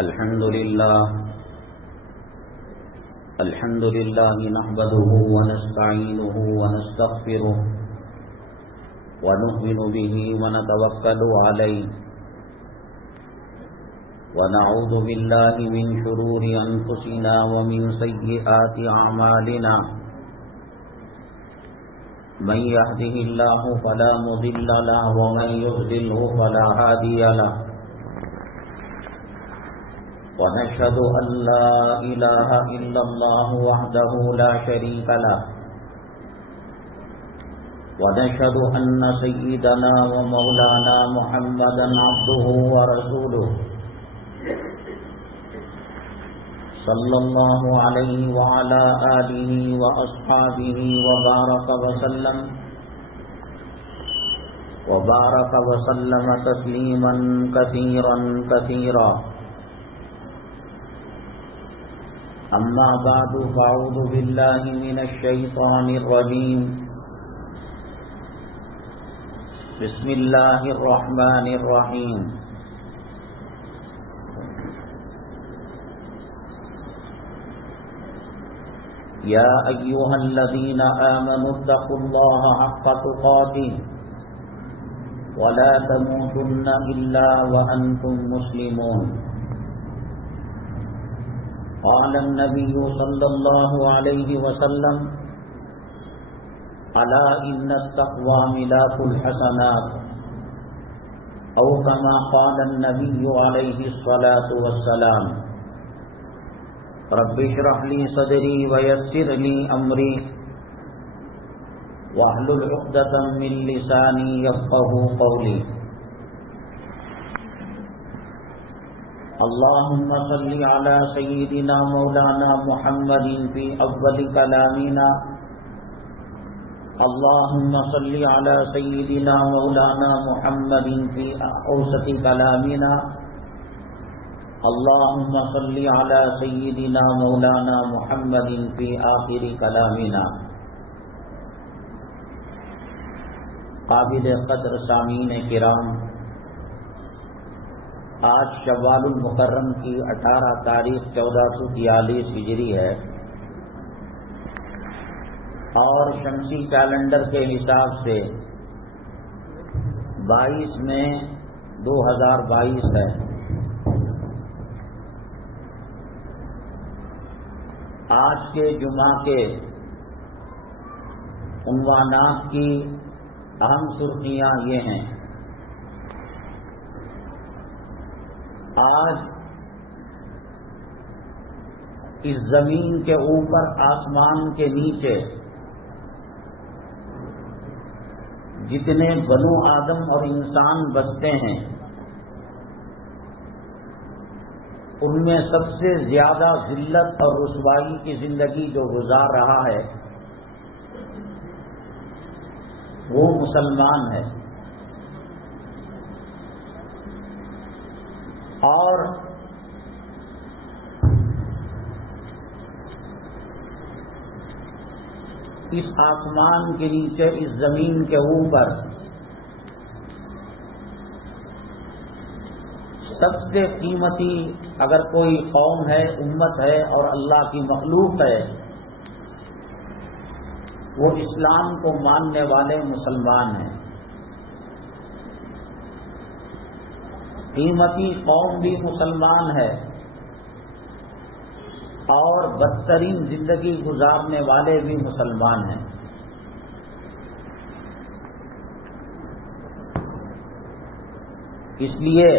الحمد لله نحمده ونستعينه ونستغفره ونؤمن به ونتوكل عليه ونعوذ بالله من شرور أنفسنا ومن سيئات أعمالنا من يهده الله فلا مضل له ومن يضلله فلا هادي له ونشهد أن لا إله إلا الله وحده لا شريك له ونشهد أن سيدنا ومولانا محمدا عبده ورسوله صلى الله عليه وعلى آله وأصحابه وبارك وسلم تسليما كثيرا أما بعد فأعوذ بالله من الشيطان الرجيم بسم الله الرحمن الرحيم يا أيها الذين آمنوا اتقوا الله حق تقاته ولا تموتن إلا وأنتم مسلمون قال النبي صلى الله عليه وسلم ألا إن التقوى ملاك الحسنات أو كما قال النبي عليه الصلاة والسلام رب اشرح لي صدري ويسر لي أمري واحلل عقدة من لساني يفقهوا قولي اللهم صل على سيدنا مولانا محمد في أول كلامنا اللهم صل على سيدنا مولانا محمد في أوسط كلامنا اللهم صل على سيدنا مولانا محمد في آخر كلامنا. قابل قدر سامعین کرام، آج شوال المکرم کی 18 تاریخ 1443 ہجری ہے اور شمسی کیلنڈر کے حساب سے 22 میں 2022 ہے. آج کے جمعہ کے عنوانات کی اہم سرخیاں یہ ہیں. آج اس زمین کے اوپر آسمان کے نیچے جتنے بنو آدم اور انسان بستے ہیں ان میں سب سے زیادہ ذلت اور رسوائی کی زندگی جو گزار رہا ہے وہ مسلمان ہے. اور اس آسمان کے نیچے اس زمین کے اوپر سب سے قیمتی اگر کوئی قوم ہے، امت ہے اور اللہ کی مخلوق ہے وہ اسلام کو ماننے والے مسلمان ہیں. قیمتی قوم بھی مسلمان ہے اور بدترین زندگی گزارنے والے بھی مسلمان ہیں. اس لیے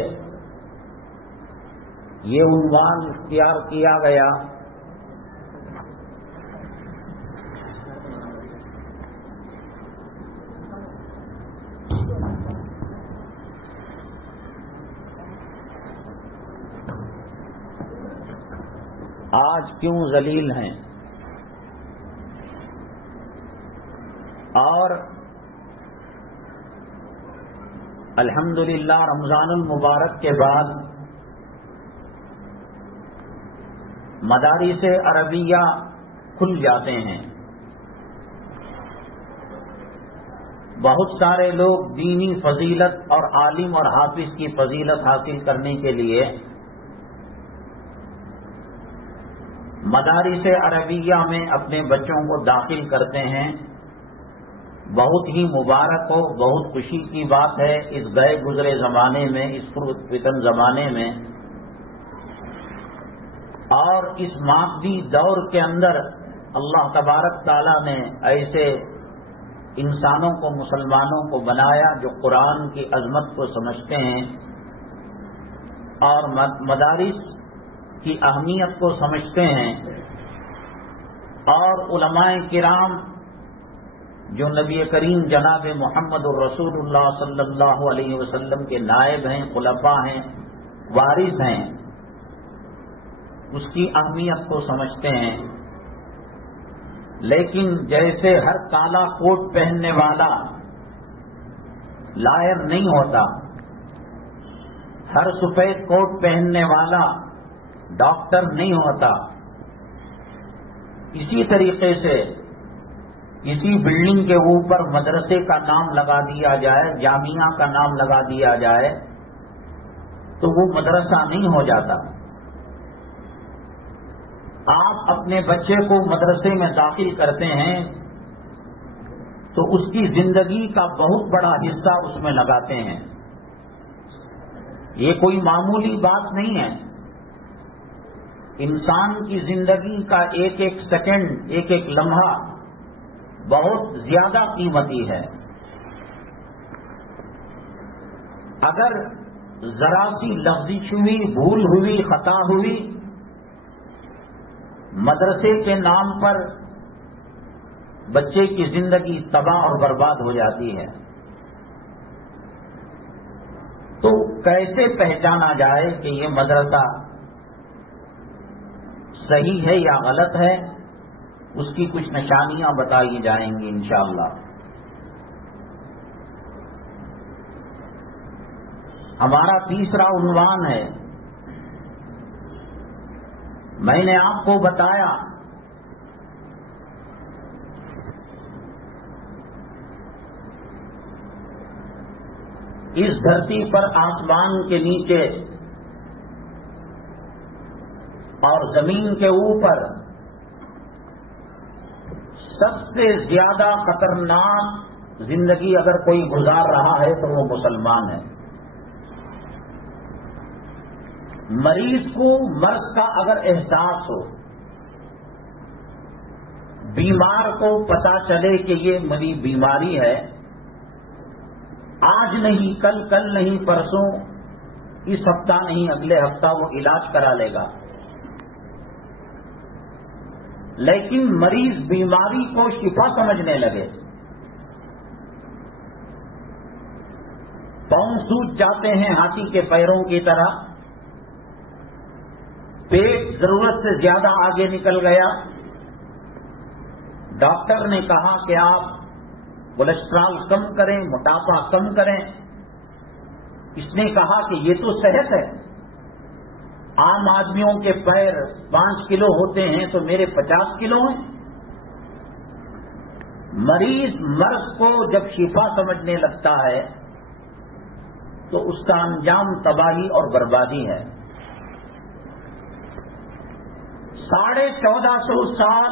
یہ عنوان اختیار کیا گیا آج کیوں ذلیل ہیں. اور الحمدللہ رمضان المبارک کے بعد مدارس عربیہ کھل جاتے ہیں. بہت سارے لوگ دینی فضیلت اور عالم اور حافظ کی فضیلت حاصل کرنے کے لیے مدارس عربیہ میں اپنے بچوں کو داخل کرتے ہیں، بہت ہی مبارک ہو، بہت خوشی کی بات ہے اس گئے گزرے زمانے میں، اس فتن زمانے میں اور اس مادی دور کے اندر اللہ تبارک تعالیٰ نے ایسے انسانوں کو، مسلمانوں کو بنایا جو قرآن کی عظمت کو سمجھتے ہیں اور مدارس کی اہمیت کو سمجھتے ہیں، اور علماء کرام جو نبی کریم جناب محمد الرسول اللہ صلی اللہ علیہ وسلم کے نائب ہیں، خلفاء ہیں، وارث ہیں، اس کی اہمیت کو سمجھتے ہیں۔ لیکن جیسے ہر کالا کوٹ پہننے والا لائر نہیں ہوتا، ہر سفید کوٹ پہننے والا ڈاکٹر نہیں ہوتا، اسی طریقے سے کسی بلڈنگ کے اوپر مدرسے کا نام لگا دیا جائے، جامعہ کا نام لگا دیا جائے تو وہ مدرسہ نہیں ہو جاتا۔ آپ اپنے بچے کو مدرسے میں داخل کرتے ہیں تو اس کی زندگی کا بہت بڑا حصہ اس میں لگاتے ہیں۔ یہ کوئی معمولی بات نہیں ہے۔ انسان کی زندگی کا ایک ایک سیکنڈ، ایک ایک لمحہ بہت زیادہ قیمتی ہے۔ اگر ذرا سی لفظش ہوئی، بھول ہوئی، خطا ہوئی، مدرسے کے نام پر بچے کی زندگی تباہ اور برباد ہو جاتی ہے۔ تو کیسے پہچانا جائے کہ یہ مدرسہ صحیح ہے یا غلط ہے؟ اس کی کچھ نشانیاں بتائی جائیں گی انشاءاللہ۔ ہمارا تیسرا عنوان ہے، میں نے آپ کو بتایا اس دھرتی پر، آسمان کے نیچے اور زمین کے اوپر سب سے زیادہ خطرناک زندگی اگر کوئی گزار رہا ہے تو وہ مسلمان ہے۔ مریض کو مرض کا اگر احساس ہو، بیمار کو پتا چلے کہ یہ میری بیماری ہے، آج نہیں کل، کل نہیں پرسوں، اس ہفتہ نہیں اگلے ہفتہ وہ علاج کرا لے گا۔ لیکن مریض بیماری کو شفا سمجھنے لگے، پاؤں سوج جاتے ہیں ہاتھی کے پیروں کی طرح، پیٹ ضرورت سے زیادہ آگے نکل گیا، ڈاکٹر نے کہا کہ آپ کولیسٹرول کم کریں، موٹاپا کم کریں، اس نے کہا کہ یہ تو صحت ہے، عام آدمیوں کے پیر 5 کلو ہوتے ہیں تو میرے 50 کلو ہیں۔ مریض مرض کو جب شفا سمجھنے لگتا ہے تو اس کا انجام تباہی اور بربادی ہے۔ 1450 سال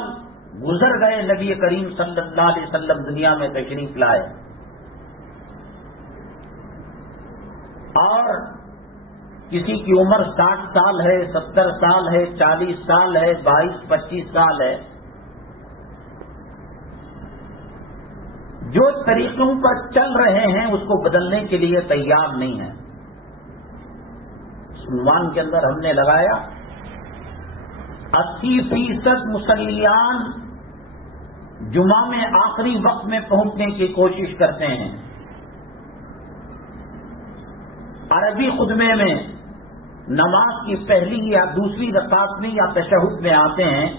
گزر گئے، نبی کریم صلی اللہ علیہ وسلم دنیا میں تشریف لائے، اور کسی کی عمر 60 سال ہے، 70 سال ہے، 40 سال ہے، 22-25 سال ہے، جو طریقوں پر چل رہے ہیں اس کو بدلنے کے لیے تیار نہیں ہے۔ عنوان کے اندر ہم نے لگایا 80% مسلیان جمعہ میں آخری وقت میں پہنچنے کی کوشش کرتے ہیں، عربی خطبے میں نماز کی پہلی یا دوسری رکعت میں یا تشہد میں آتے ہیں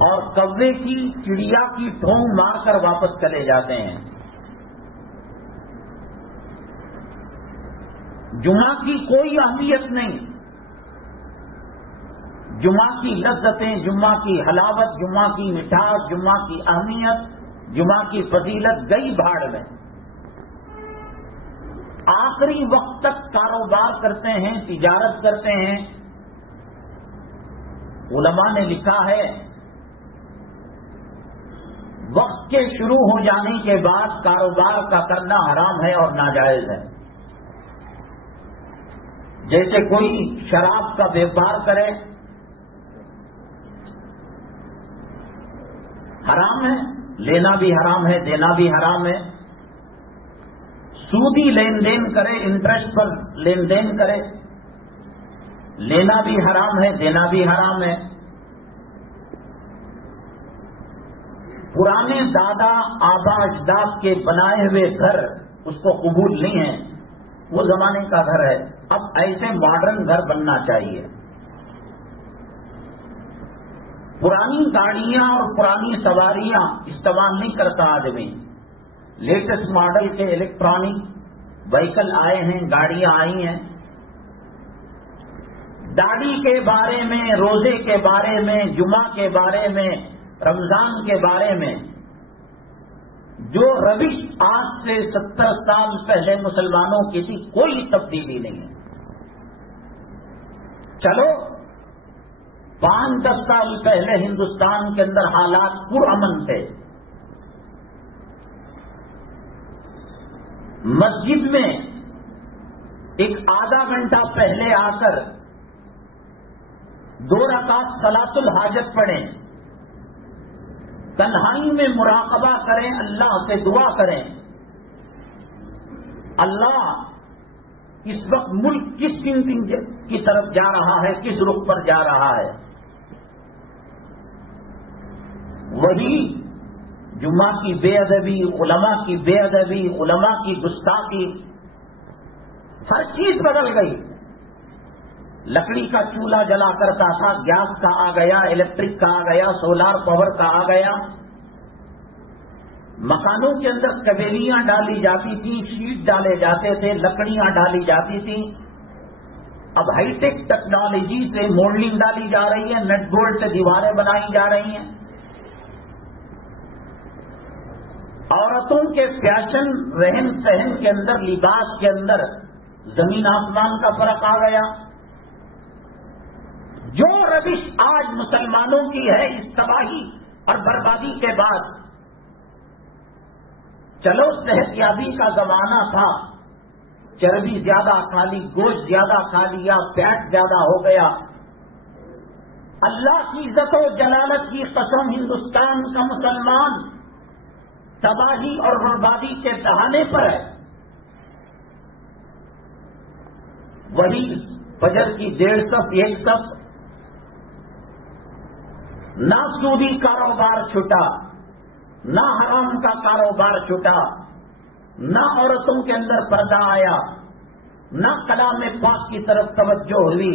اور کوے کی، چڑیا کی ٹھونگ مار کر واپس چلے جاتے ہیں۔ جمعہ کی کوئی اہمیت نہیں، جمعہ کی لذتیں، جمعہ کی حلاوت، جمعہ کی مٹھاس، جمعہ کی اہمیت، جمعہ کی فضیلت گئی بھاڑ میں۔ آخری وقت تک کاروبار کرتے ہیں، تجارت کرتے ہیں، علماء نے لکھا ہے وقت کے شروع ہو جانے کے بعد کاروبار کا کرنا حرام ہے اور ناجائز ہے. جیسے کوئی شراب کا بیپار کرے حرام ہے، لینا بھی حرام ہے، دینا بھی حرام ہے. سودی لین دین کرے، انٹرسٹ پر لین دین کرے، لینا بھی حرام ہے، دینا بھی حرام ہے. پرانے دادا آبا اجداد کے بنائے ہوئے گھر اس کو قبول نہیں ہے، وہ زمانے کا گھر ہے. اب ایسے ماڈرن گھر بننا چاہیے. پرانی گاڑیاں اور پرانی سواریاں استعمال نہیں کرتا آدمی. لیٹسٹ ماڈل کے الیکٹرانک وہیکل آئے ہیں، گاڑیاں آئی ہیں. داڑھی کے بارے میں، روزے کے بارے میں، جمعہ کے بارے میں، رمضان کے بارے میں جو روش آج سے 70 سال پہلے مسلمانوں کی تھی، کوئی تبدیلی نہیں ہے. چلو 5-10 سال پہلے ہندوستان کے اندر حالات پرامن تھے. مسجد میں ایک آدھا گھنٹہ پہلے آ کر 2 رکعت صلاۃ الحاجت پڑھیں، تنہائی میں مراقبہ کریں، اللہ سے دعا کریں اللہ اس وقت ملک کس کی طرف جا رہا ہے، کس رخ پر جا رہا ہے. وہی جمعہ کی بے ادبی، علماء کی بے ادبی، علماء کی گستاخی، ہر چیز بدل گئی. لکڑی کا چولہا جلا کرتا تھا، گیس کا آ گیا، الیکٹرک کا آ گیا، سولار پاور کا آ گیا. مکانوں کے اندر کبیلیاں ڈالی جاتی تھیں، شیٹ ڈالے جاتے تھے، لکڑیاں ڈالی جاتی تھیں. اب ہائی ٹیک ٹیکنالوجی سے مولڈنگ ڈالی جا رہی ہے، نٹ بولٹ سے دیواریں بنائی جا رہی ہیں. عورتوں کے فیشن، رہن سہن کے اندر، لباس کے اندر زمین آسمان کا فرق آ گیا. جو روش آج مسلمانوں کی ہے اس تباہی اور بربادی کے بعد، چلو صحت یابی کا زمانہ تھا، چربی زیادہ کھا لی، گوشت زیادہ کھا لیا، فیٹ زیادہ ہو گیا. اللہ کی عزت و جلالت کی قسم، ہندوستان کا مسلمان تباہی اور بربادی کے دہانے پر ہے. وہی فجر کی 1.5 صف 1 صف، نہ سودی کاروبار چھٹا، نہ حرام کا کاروبار چھٹا، نہ عورتوں کے اندر پردہ آیا، نہ کلام پاک کی طرف توجہ ہوئی،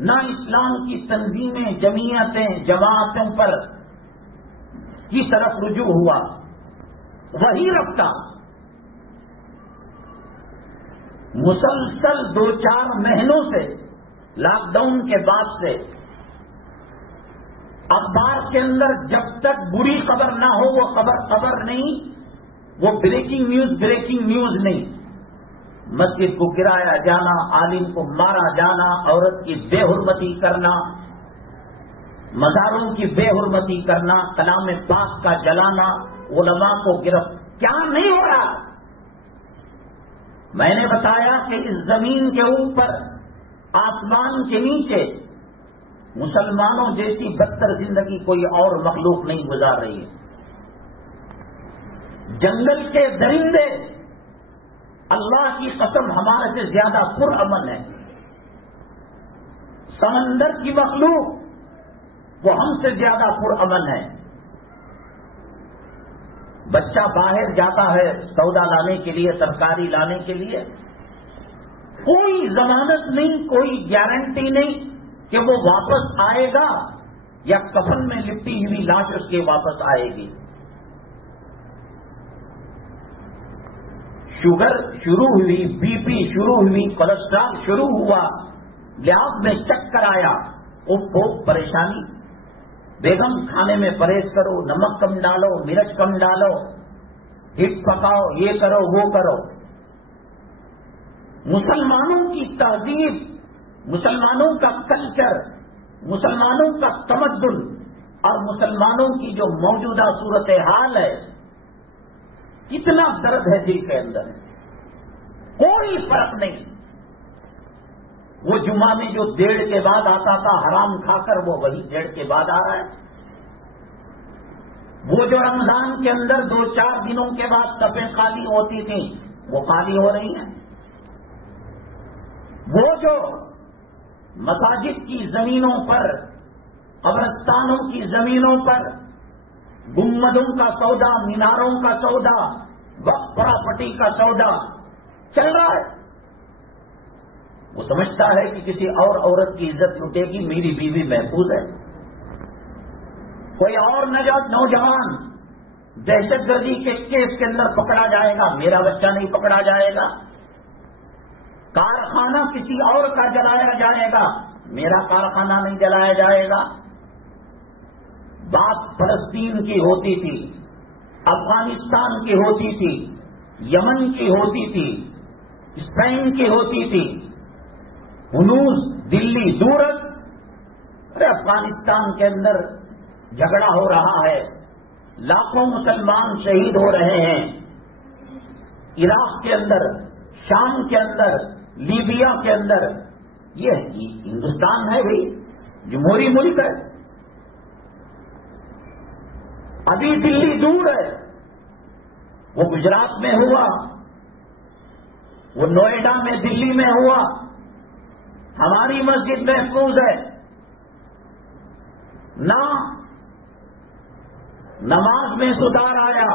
نہ اسلام کی تنظیمیں، جمعیتیں، جماعتوں پر کی طرف رجوع ہوا. وہی رفتہ مسلسل 2-4 مہینوں سے، لاک ڈاؤن کے بعد سے اخبار کے اندر جب تک بری خبر نہ ہو وہ خبر نہیں، وہ بریکنگ نیوز نہیں. مسجد کو گرایا جانا، عالم کو مارا جانا، عورت کی بے حرمتی کرنا، مزاروں کی بے حرمتی کرنا، کلام پاک کا جلانا، علماء کو گرفت، کیا نہیں ہو رہا. میں نے بتایا کہ اس زمین کے اوپر، آسمان کے نیچے مسلمانوں جیسی بدتر زندگی کوئی اور مخلوق نہیں گزار رہی ہے. جنگل کے درندے اللہ کی قسم ہمارے سے زیادہ پرامن ہے. سمندر کی مخلوق وہ ہم سے زیادہ پرامن ہے. بچہ باہر جاتا ہے سودا لانے کے لیے، ترکاری لانے کے لیے، کوئی ضمانت نہیں، کوئی گارنٹی نہیں کہ وہ واپس آئے گا یا کفن میں لپٹی ہوئی لاش اس کے واپس آئے گی. شوگر شروع ہوئی، بی پی شروع ہوئی، کولیسٹرول شروع ہوا، لحاظ میں چکر آیا، وہ پریشانی. بیگم کھانے میں پرہیز کرو، نمک کم ڈالو، مرچ کم ڈالو، ہٹ پکاؤ، یہ کرو وہ کرو. مسلمانوں کی تہذیب، مسلمانوں کا کلچر، مسلمانوں کا تمدن اور مسلمانوں کی جو موجودہ صورتحال ہے، کتنا درد ہے دل کے اندر، کوئی فرق نہیں۔ وہ جمعہ میں جو 1:30 کے بعد آتا تھا حرام کھا کر، وہ وہی 1:30 کے بعد آ رہا ہے۔ وہ جو رمضان کے اندر 2-4 دنوں کے بعد صفیں خالی ہوتی تھیں، وہ خالی ہو رہی ہیں۔ وہ جو مساجد کی زمینوں پر، قبرستانوں کی زمینوں پر گنبدوں کا سودا، میناروں کا سودا، وقف پراپرٹی کا سودا چل رہا ہے، وہ سمجھتا ہے کہ کسی اور عورت کی عزت لٹے گی، میری بیوی محفوظ ہے۔ کوئی اور نوجوان دہشت گردی کے کیس کے اندر پکڑا جائے گا، میرا بچہ نہیں پکڑا جائے گا۔ کارخانہ کسی اور کا جلایا جائے گا، میرا کارخانہ نہیں جلایا جائے گا۔ بات فلسطین کی ہوتی تھی، افغانستان کی ہوتی تھی، یمن کی ہوتی تھی، اسپین کی ہوتی تھی، ہنوز دلی دورت، ارے افغانستان کے اندر جھگڑا ہو رہا ہے، لاکھوں مسلمان شہید ہو رہے ہیں، عراق کے اندر، شام کے اندر، لیبیا کے اندر، یہ ہندوستان ہے بھائی، جمہوری ملک ہے۔ ابھی دلی دور ہے، وہ گجرات میں ہوا، وہ نوئیڈا میں، دلی میں ہوا، ہماری مسجد محفوظ ہے۔ نہ نماز میں سدھار آیا۔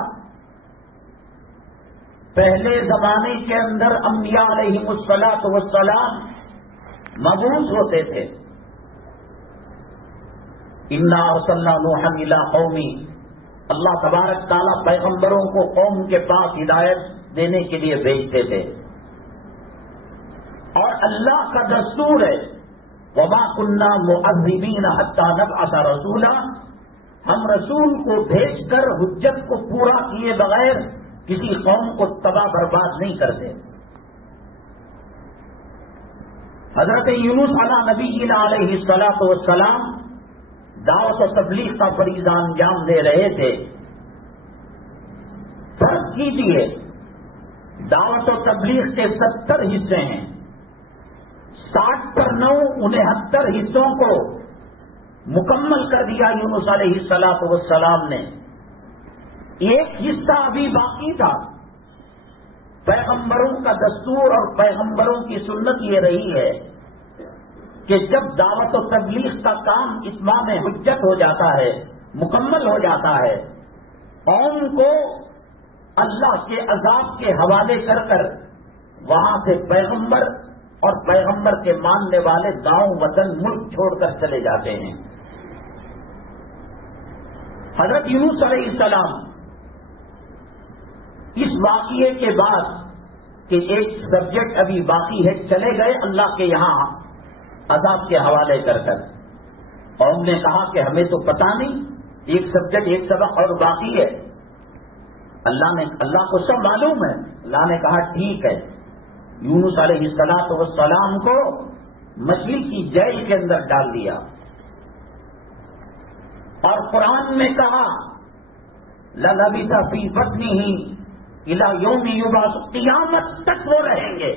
پہلے زمانے کے اندر انبیاء علیہم الصلاۃ والسلام مبعوث ہوتے تھے۔ انا ارسلنا نوحا الی قومہ، اللہ تبارک تعالیٰ پیغمبروں کو قوم کے پاس ہدایت دینے کے لیے بھیجتے تھے، اور اللہ کا دستور ہے وما كنا معذبین حتی نبعث رسولا، ہم رسول کو بھیج کر حجت کو پورا کیے بغیر کسی قوم کو تباہ برباد نہیں کرتے۔ حضرت یونس علیہ نبینا علیہ الصلاۃ والسلام دعوت و تبلیغ کا فریضہ انجام دے رہے تھے۔ فرض کیجیے، دعوت و تبلیغ کے 70 حصے ہیں، 60 پر 9 69 حصوں کو مکمل کر دیا یونس علیہ الصلاۃ والسلام نے۔ ایک حصہ ابھی باقی تھا۔ پیغمبروں کا دستور اور پیغمبروں کی سنت یہ رہی ہے کہ جب دعوت و تبلیغ کا کام اتمام حجت ہو جاتا ہے، مکمل ہو جاتا ہے، قوم کو اللہ کے عذاب کے حوالے کر کر وہاں سے پیغمبر اور پیغمبر کے ماننے والے گاؤں وطن ملک چھوڑ کر چلے جاتے ہیں۔ حضرت یونس علیہ السلام اس واقعے کے بعد کہ ایک سبجیکٹ ابھی باقی ہے، چلے گئے اللہ کے یہاں عذاب کے حوالے کر کر، اور ہم نے کہا کہ ہمیں تو پتا نہیں، ایک سبجیکٹ، ایک سبق اور باقی ہے۔ اللہ کو سب معلوم ہے۔ اللہ نے کہا ٹھیک ہے، یونس علیہ الصلاۃ والسلام کو مچھلی کی جیل کے اندر ڈال دیا، اور قرآن میں کہا لَلَبِثَ فِي بَطْنِهِ إِلَى يَوْمِ يُبْعَثُ، قیامت تک وہ رہیں گے۔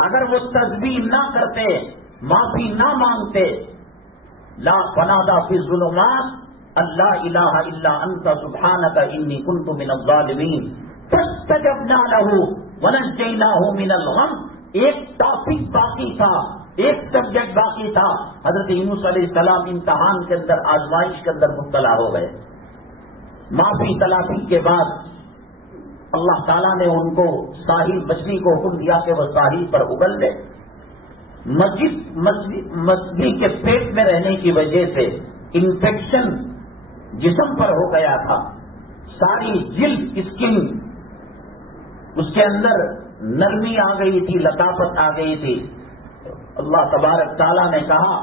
اگر وہ تسبیح نہ کرتے، معافی نہ مانگتے، لا فنادى في الظلمات اللہ الہ الا انت سبحانک انی کنت من الظالمین فاستجبنا له ونجیناہ من الغم۔ ایک ٹاپک باقی تھا، ایک سبجیکٹ باقی تھا۔ حضرت یونس علیہ السلام امتحان کے اندر، آزمائش کے اندر مبتلا ہو گئے۔ معافی تلافی کے بعد اللہ تعالیٰ نے ان کو ساحل، مچھلی کو حکم دیا کہ وہ ساحل پر اگل لے۔ مچھلی کے پیٹ میں رہنے کی وجہ سے انفیکشن جسم پر ہو گیا تھا، ساری جلد، اسکن، اس کے اندر نرمی آ گئی تھی، لطافت آ گئی تھی۔ اللہ تبارک تعالیٰ نے کہا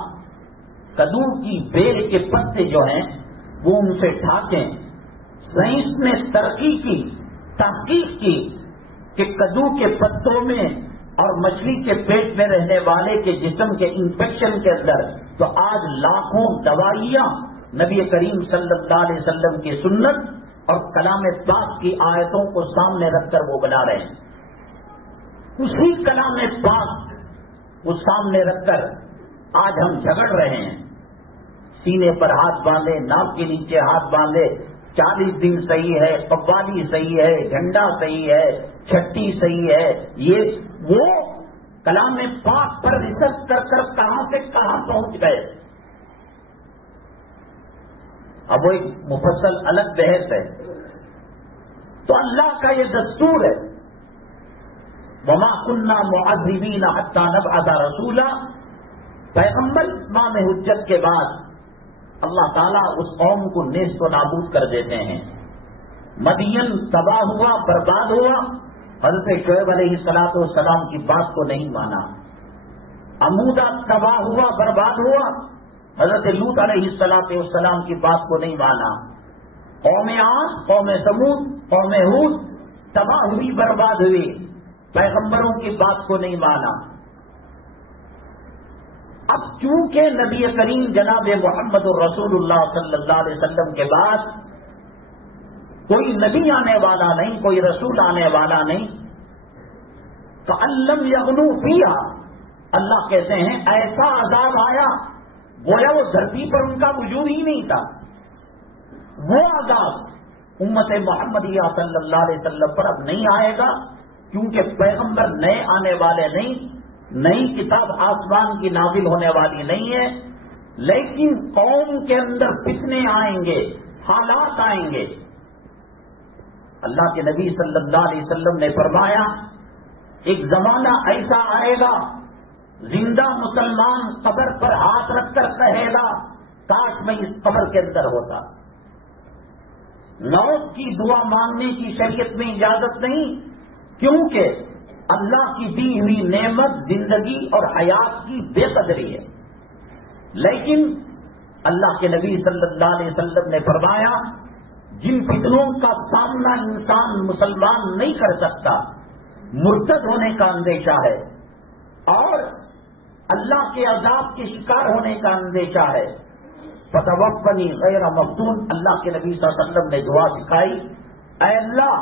کدو کی بیل کے پتے جو ہیں وہ ان سے ڈھانکیں۔ سائنس نے ترقی کی، تحقیق کی کہ کدو کے پتوں میں اور مچھلی کے پیٹ میں رہنے والے کے جسم کے انفیکشن کے اندر، تو آج لاکھوں دوائیاں نبی کریم صلی اللہ علیہ وسلم کی سنت اور کلام پاک کی آیتوں کو سامنے رکھ کر وہ بنا رہے ہیں۔ اسی کلام پاک کو سامنے رکھ کر آج ہم جھگڑ رہے ہیں، سینے پر ہاتھ باندھے، ناک کے نیچے ہاتھ باندھے، 40 دن صحیح ہے، قوالی صحیح ہے، جھنڈا صحیح ہے، چھٹی صحیح ہے، یہ وہ کلام پاک پر ریسرچ کر کر کہاں سے کہاں پہنچ گئے۔ اب وہ ایک مفصل الگ بحث ہے۔ تو اللہ کا یہ دستور ہے، وما كنا معذبین حتی نبعث رسولا، پیغمبر اتمام حجت کے بعد اللہ تعالیٰ اس قوم کو نیست و نابود کر دیتے ہیں۔ مدین تباہ ہوا، برباد ہوا، حضرت شعیب علیہ السلام کی بات کو نہیں مانا۔ عمودہ تباہ ہوا، برباد ہوا، حضرت لوط علیہ السلام کی بات کو نہیں مانا۔ قوم عاد، قوم ثمود، قوم ہود تباہ ہوئی، برباد ہوئی، پیغمبروں کی بات کو نہیں مانا۔ اب چونکہ نبی کریم جناب محمد الرسول اللہ صلی اللہ علیہ وسلم کے بعد کوئی نبی آنے والا نہیں، کوئی رسول آنے والا نہیں، تو لم یغنوا فیہا، اللہ کہتے ہیں ایسا عذاب آیا گویا وہ دھرتی پر ان کا وجود ہی نہیں تھا۔ وہ عذاب امت محمدیہ صلی اللہ علیہ وسلم پر اب نہیں آئے گا، کیونکہ پیغمبر نئے آنے والے نہیں، نئی کتاب آسمان کی نازل ہونے والی نہیں ہے، لیکن قوم کے اندر فتنے آئیں گے، حالات آئیں گے۔ اللہ کے نبی صلی اللہ علیہ وسلم نے فرمایا ایک زمانہ ایسا آئے گا، زندہ مسلمان قبر پر ہاتھ رکھ کر کہے گا کاش میں اس قبر کے اندر ہوتا۔ موت کی دعا مانگنے کی شریعت میں اجازت نہیں، کیونکہ اللہ کی دی ہوئی نعمت زندگی اور حیات کی بے قدری ہے۔ لیکن اللہ کے نبی صلی اللہ علیہ وسلم نے فرمایا جن فتنوں کا سامنا انسان مسلمان نہیں کر سکتا، مرتد ہونے کا اندیشہ ہے اور اللہ کے عذاب کے شکار ہونے کا اندیشہ ہے، فتوفنی غیر مفتون، اللہ کے نبی صلی اللہ علیہ وسلم نے دعا سکھائی، اے اللہ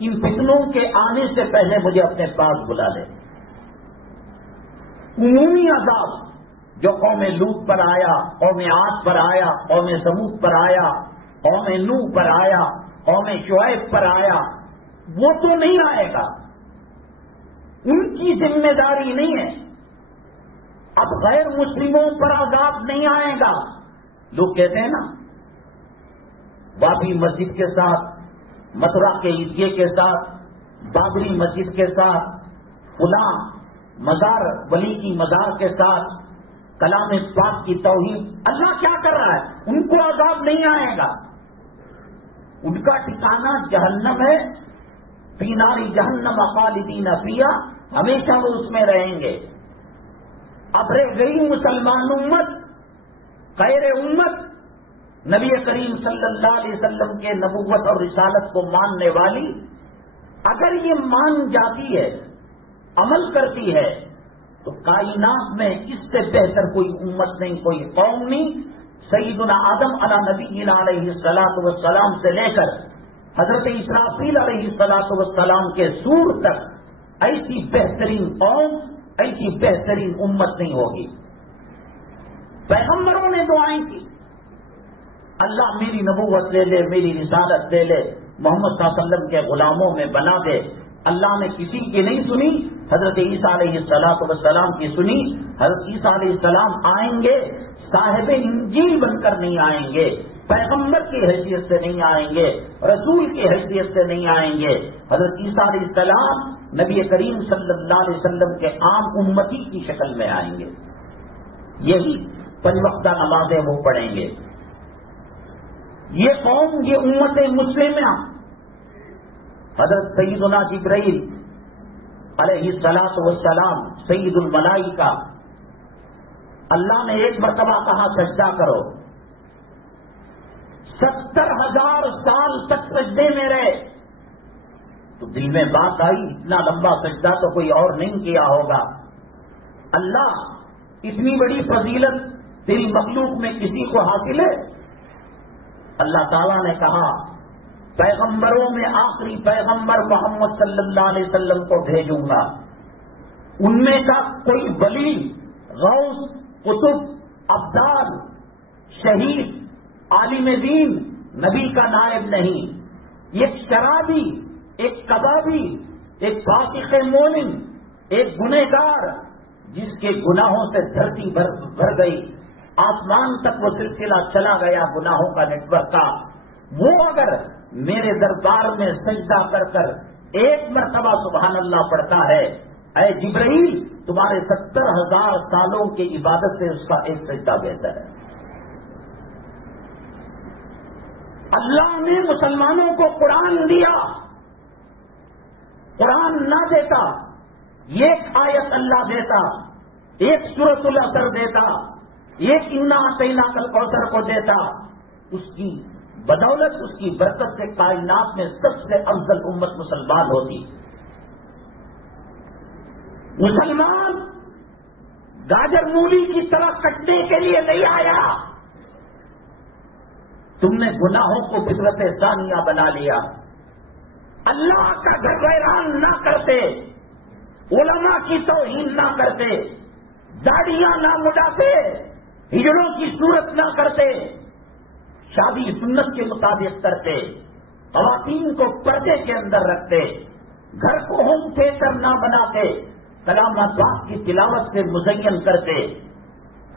ان فتنوں کے آنے سے پہلے مجھے اپنے پاس بلا لے۔ عمومی عذاب جو قوم لوط پر آیا، قوم عاد پر آیا، قوم ثمود پر آیا، قوم نوح پر آیا، قوم شعیب پر آیا، وہ تو نہیں آئے گا، ان کی ذمہ داری نہیں ہے۔ اب غیر مسلموں پر عذاب نہیں آئے گا۔ لوگ کہتے ہیں نا بابری مسجد کے ساتھ، متھرا کے عیدگاہ کے ساتھ، بابری مسجد کے ساتھ، فلاں مزار ولی کی مزار کے ساتھ کلام پاک کی توہین، اللہ کیا کر رہا ہے؟ ان کو عذاب نہیں آئے گا، ان کا ٹھکانہ جہنم ہے، فی نار جہنم خالدین فیہا، ہمیشہ وہ اس میں رہیں گے۔ اب رہ گئی مسلمان امت، خیر امت، نبی کریم صلی اللہ علیہ وسلم کے نبوت اور رسالت کو ماننے والی، اگر یہ مان جاتی ہے، عمل کرتی ہے، تو کائنات میں اس سے بہتر کوئی امت نہیں، کوئی قوم نہیں۔ سیدنا آدم علی نبینا علیہ الصلوۃ والسلام سے لے کر حضرت اسرافیل علیہ الصلوۃ والسلام کے سور تک ایسی بہترین قوم، ایسی بہترین امت نہیں ہوگی۔ پیغمبروں نے دعائیں کی، اللہ میری نبوت لے لے، میری رسالت لے لے، محمد صلی اللہ علیہ وسلم کے غلاموں میں بنا دے۔ اللہ نے کسی کی نہیں سنی، حضرت عیسیٰ علیہ السلام کی سنی۔ حضرت عیسیٰ علیہ السلام آئیں گے، صاحب انجیل بن کر نہیں آئیں گے، پیغمبر کی حیثیت سے نہیں آئیں گے، رسول کی حیثیت سے نہیں آئیں گے۔ حضرت عیسیٰ علیہ السلام نبی کریم صلی اللہ علیہ وسلم کے عام امتی کی شکل میں آئیں گے، یہی 5 وقتہ نمازیں وہ پڑھیں گے۔ یہ قوم، یہ امت مسلمہ، حضرت سیدنا جبرائیل علیہ الصلوۃ والسلام سید الملائکہ، اللہ نے ایک مرتبہ کہا سجدہ کرو، 70,000 سال تک سجدے میں رہے، تو دل میں بات آئی اتنا لمبا سجدہ تو کوئی اور نہیں کیا ہوگا. اللہ اتنی بڑی فضیلت تیری مخلوق میں کسی کو حاصل ہے؟ اللہ تعالیٰ نے کہا پیغمبروں میں آخری پیغمبر محمد صلی اللہ علیہ وسلم کو بھیجوں گا. ان میں کا کوئی ولی، غوث، قطب، ابدال، شہید، عالم دین نبی کا نائب نہیں. ایک شرابی، ایک کبابی، ایک فاسق مومن، ایک گنہگار جس کے گناہوں سے دھرتی بھر گئی، آسمان تک وہ سلسلہ چلا گیا گناہوں کا نیٹ ورک کا، وہ اگر میرے دربار میں سجدہ کر کر ایک مرتبہ سبحان اللہ پڑھتا ہے، اے جبرائیل تمہارے 70,000 سالوں کی عبادت سے اس کا ایک سجدہ بہتر ہے. اللہ نے مسلمانوں کو قرآن دیا، قرآن نہ دیتا، ایک آیت اللہ دیتا، ایک سورۃ العصر دیتا، ایک انا اعطیناک الکوثر کو دیتا، اس کی بدولت، اس کی برکت سے کائنات میں سب سے افضل امت مسلمان ہوتی. مسلمان گاجر مولی کی طرح کٹنے کے لیے نہیں آیا. تم نے گناہوں کو فطرت ثانیہ بنا لیا. اللہ کا گھر ویران نہ کرتے، علماء کی توہین نہ کرتے، داڑیاں نہ مڈاتے، ہجڑوں کی صورت نہ کرتے، شادی سنت کے مطابق کرتے، خواتین کو پردے کے اندر رکھتے، گھر کو ہوم تھیٹر نہ بناتے، کلام پاک کی تلاوت سے مزین کرتے.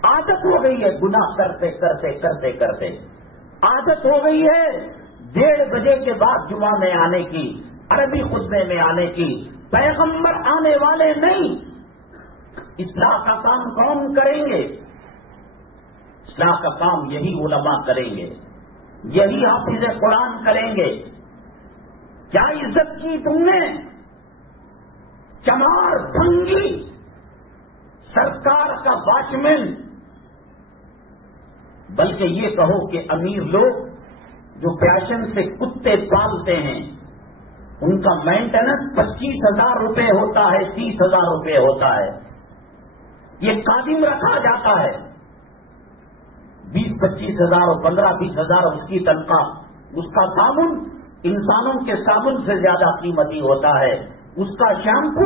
عادت ہو گئی ہے گناہ کرتے کرتے کرتے کرتے. عادت ہو گئی ہے 1:30 بجے کے بعد جمعہ میں آنے کی، عربی خطبے میں آنے کی. پیغمبر آنے والے نہیں. اصلاح کا کام کون کریں گے؟ اصلاح کا کام یہی علماء کریں گے، یہی حافظ قرآن کریں گے. کیا عزت کی تم نے؟ چمار بھنگی سرکار کا واچمین، بلکہ یہ کہو کہ امیر لوگ جو پیشن سے کتے پالتے ہیں ان کا مینٹیننس 25,000 روپے ہوتا ہے، 30,000 روپے ہوتا ہے. یہ قادم رکھا جاتا ہے 20-25 ہزار اور 15-20 ہزار اس کی تنخواہ. اس کا صابن انسانوں کے صابن سے زیادہ قیمتی ہوتا ہے، اس کا شیمپو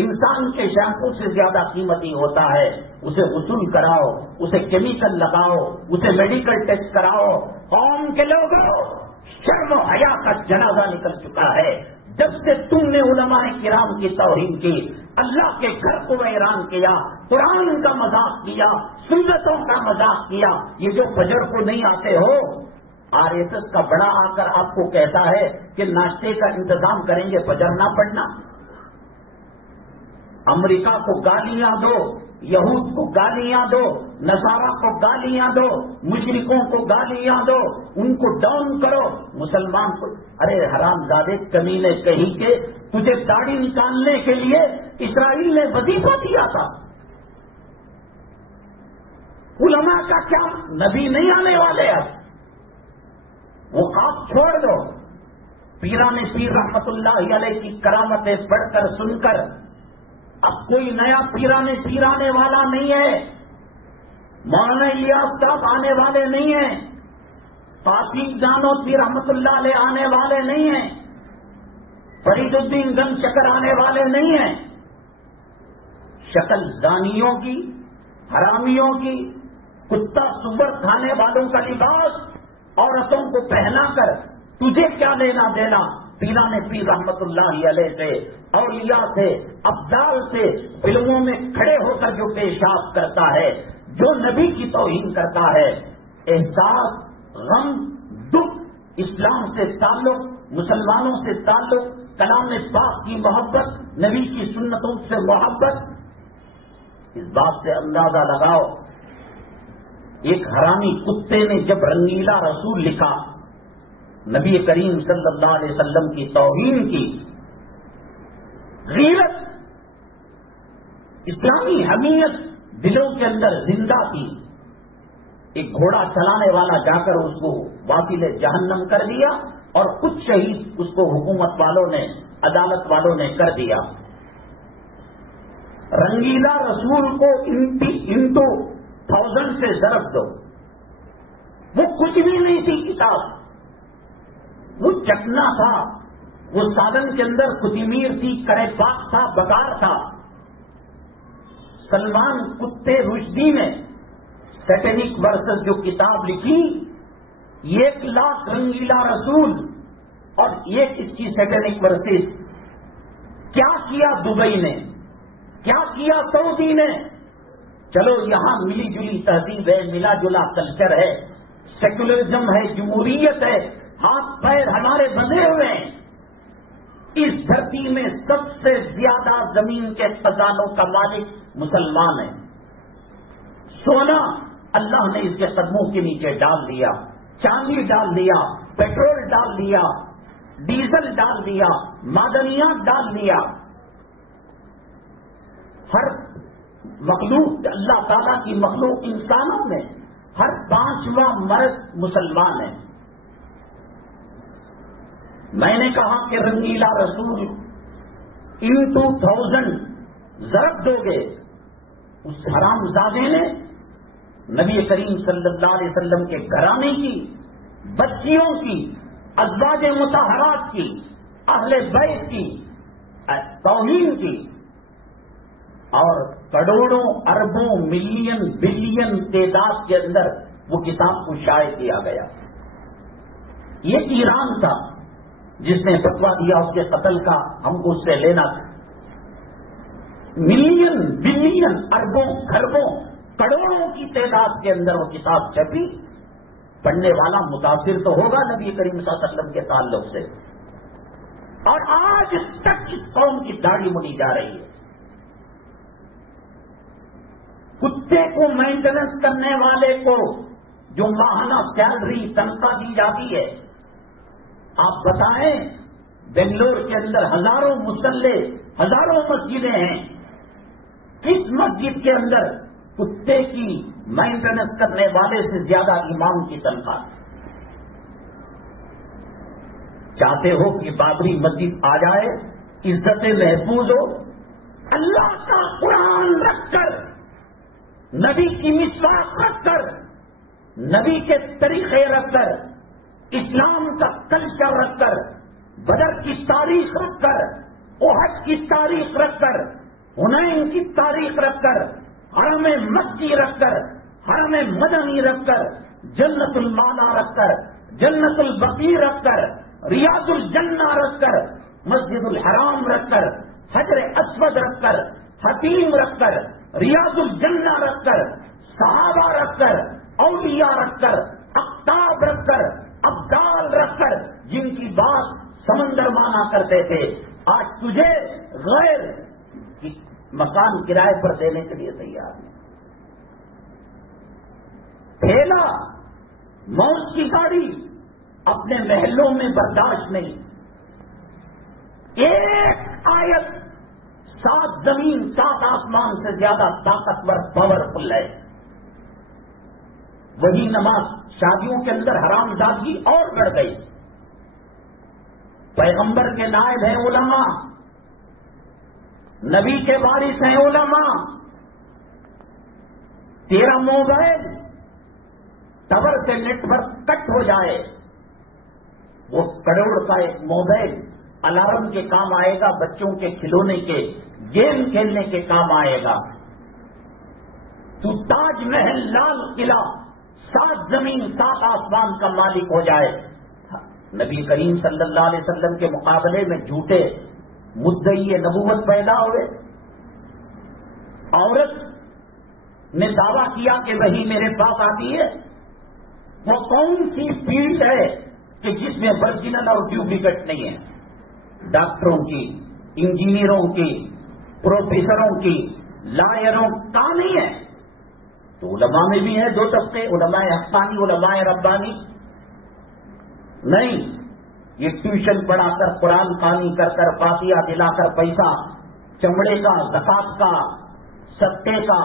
انسان کے شیمپو سے زیادہ قیمتی ہوتا ہے. اسے غسل کراؤ، اسے کیمیکل لگاؤ، اسے میڈیکل ٹیسٹ کراؤ. قوم کے لوگوں شرم و حیا کا جنازہ نکل چکا ہے. جب سے تم نے علماء کرام کی توہین کی، اللہ کے گھر کو ویران کیا، قرآن کا مذاق کیا، سنتوں کا مذاق کیا. یہ جو فجر کو نہیں آتے ہو، RSS کا بڑا آ کر آپ کو کہتا ہے کہ ناشتے کا انتظام کریں گے، فجر نہ پڑھنا. امریکہ کو گالیاں دو، یہود کو گالیاں دو، نصارہ کو گالیاں دو، مشرکوں کو گالیاں دو، ان کو ڈاؤن کرو. مسلمان کو ارے حرام زادے کمینے کہیں کہ تجھے داڑھی نکالنے کے لیے اسرائیل نے وظیفہ دیا تھا. علماء کا کیا؟ نبی نہیں آنے والے. اب وہ خواب چھوڑ دو. پیران پیر رحمت اللہ علیہ کی کرامتیں پڑھ کر سن کر اب کوئی نیا پیرانے والا نہیں ہے. مولانا الیاس صاحب آنے والے نہیں ہیں. فاطمی جانوتی رحمت اللہ علیہ آنے والے نہیں ہیں. فرید الدین گن چکر آنے والے نہیں ہیں. شکل دانیوں کی، حرامیوں کی، کتا سور کھانے والوں کا لباس عورتوں کو پہنا کر تجھے کیا لینا دینا؟ پیران پیر رحمت اللہ علیہ سے، اولیاء سے، ابدال سے فلموں میں کھڑے ہو کر جو پیشاب کرتا ہے، جو نبی کی توہین کرتا ہے، احساس، غم، دکھ، اسلام سے تعلق، مسلمانوں سے تعلق، کلام پاک کی محبت، نبی کی سنتوں سے محبت، اس بات سے اندازہ لگاؤ. ایک حرامی کتے نے جب رنگیلا رسول لکھا، نبی کریم صلی اللہ علیہ وسلم کی توہین کی، غیرت، اسلامی حمیت دلوں کے اندر زندہ کی. ایک گھوڑا چلانے والا جا کر اس کو واصل جہنم کر دیا اور کچھ شہید اس کو حکومت والوں نے عدالت والوں نے کر دیا. رنگیلا رسول کو انٹو 1000 سے ضرب دو. وہ کچھ بھی نہیں تھی کتاب, وہ چکنا تھا, وہ سالن کے اندر کوتمیر تھی, کرے پاک تھا, بگار تھا. سلمان کتے رشدی نے سیٹینک ورسز جو کتاب لکھی, 1,00,000 رنگیلا رسول اور ایک اس کی سیٹینک ورسز. کیا کیا دبئی نے, کیا کیا سعودی نے؟ چلو یہاں ملی جلی تہذیب ہے, ملا جلا کلچر ہے, سیکولرزم ہے, جمہوریت ہے, ہاتھ پیر ہمارے بندھے ہوئے ہیں. اس دھرتی میں سب سے زیادہ زمین کے خزانوں کا مالک مسلمان ہے. سونا اللہ نے اس کے قدموں کے نیچے ڈال دیا, چاندی ڈال دیا, پیٹرول ڈال دیا, ڈیزل ڈال دیا, معدنیات ڈال دیا. ہر مخلوق, اللہ تعالیٰ کی مخلوق انسانوں میں ہر 5واں مرد مسلمان ہے. میں نے کہا کہ رنگیلا رسول انٹو 1000 ضرب دو گے. اس حرام زادے نے نبی کریم صلی اللہ علیہ وسلم کے گھرانے کی, بچیوں کی, ازواج مطہرات کی, اہل بیت کی توہین کی, اور کروڑوں اربوں ملین بلین تعداد کے اندر وہ کتاب کو شائع کیا گیا. یہ ایران تھا جس نے فتویٰ دیا اس کے قتل کا, ہم کو اس سے لینا تھا. ملین بلین اربوں کھربوں کروڑوں کی تعداد کے اندر وہ کتاب چھپی. پڑھنے والا متاثر تو ہوگا نبی کریم صلی اللہ علیہ وسلم کے تعلق سے. اور آج تک اس قوم کی داڑھی منی جا رہی ہے. کتے کو مینٹیننس کرنے والے کو جو ماہانہ سیلری تنخواہ دی جاتی ہے, آپ بتائیں بنگلور کے اندر ہزاروں مصلے, ہزاروں مسجدیں ہیں, کس مسجد کے اندر کتے کی مینٹیننس کرنے والے سے زیادہ امام کی تنخواہ؟ چاہتے ہو کہ بابری مسجد آ جائے, عزتیں محفوظ ہو, اللہ کا قرآن رکھ کر, نبی کی مسواک رکھ کر, نبی کے طریقے رکھ کر, اسلام کا کلچر رکھ کر, بدر کی تاریخ رکھ کر, احد کی تاریخ رکھ کر, حنین کی تاریخ رکھ کر, حرم مکی رکھ کر, حرم مدنی رکھ کر, جنت المالا رکھ کر, جنت البقیع رکھ کر, ریاض الجنہ رکھ کر, مسجد الحرام رکھ کر, حجر اسود رکھ کر, حتیم رکھ کر, ریاض الجنہ رکھ کر, صحابہ رکھ کر, اولیاء رکھ کر, اقطاب رکھ کر, ابدال رکھ کر, جن کی بات سمندر مانا کرتے تھے, آج تجھے غیر مکان کرائے پر دینے کے لیے تیار ہے. ٹھیلا, موت کی گاڑی اپنے محلوں میں برداشت نہیں. ایک آیت 7 زمین 7 آسمان سے زیادہ طاقتور پاورفل ہے. وہی نماز شادیوں کے اندر حرام زادگی اور بڑھ گئی. پیغمبر کے نائب ہیں علماء, نبی کے وارث ہیں علماء. تیرا موبائل ٹاور سے نیٹ ورک کٹ ہو جائے, وہ کروڑ کا ایک موبائل الارم کے کام آئے گا, بچوں کے کھلونے کے, گیم کھیلنے کے کام آئے گا. تو تاج محل, لال قلعہ, 7 زمین 7 آسمان کا مالک ہو جائے. نبی کریم صلی اللہ علیہ وسلم کے مقابلے میں جھوٹے مدعی نبوت پیدا ہوئے. عورت نے دعویٰ کیا کہ وہی میرے پاس آتی ہے. وہ کون سی فیلڈ ہے کہ جس میں ورجنل اور ڈپلیکیٹ نہیں ہے؟ ڈاکٹروں کی, انجینئروں کی, پروفیسروں کی, لائروں کا نہیں ہے. تو علماء میں بھی ہیں 2 طبقے, علماء حقانی, علماء ربانی. نہیں, یہ ٹیوشن پڑھا کر, قرآن خوانی کر کر, فاتحہ دلا کر پیسہ چمڑے کا, زکات کا, صدقے کا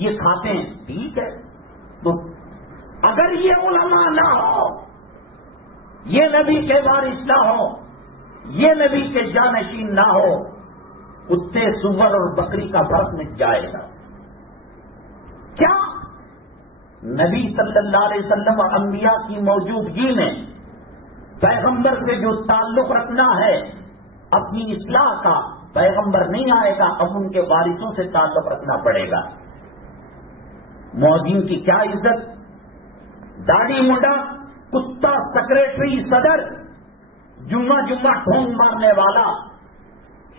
یہ کھاتے ہیں. ٹھیک ہے, تو اگر یہ علماء نہ ہو, یہ نبی کے وارث نہ ہو, یہ نبی کے جانشین نہ ہو، کتے سور اور بکری کا فرق مٹ جائے گا۔ کیا نبی صلی اللہ علیہ وسلم اور انبیاء کی موجودگی میں پیغمبر سے جو تعلق رکھنا ہے اپنی اصلاح کا، پیغمبر نہیں آئے گا، اب ان کے وارثوں سے تعلق رکھنا پڑے گا۔ مؤذن کی کیا عزت، داڑھی منڈا، کتا، سیکریٹری، صدر، جمعہ ٹھونگ مارنے والا،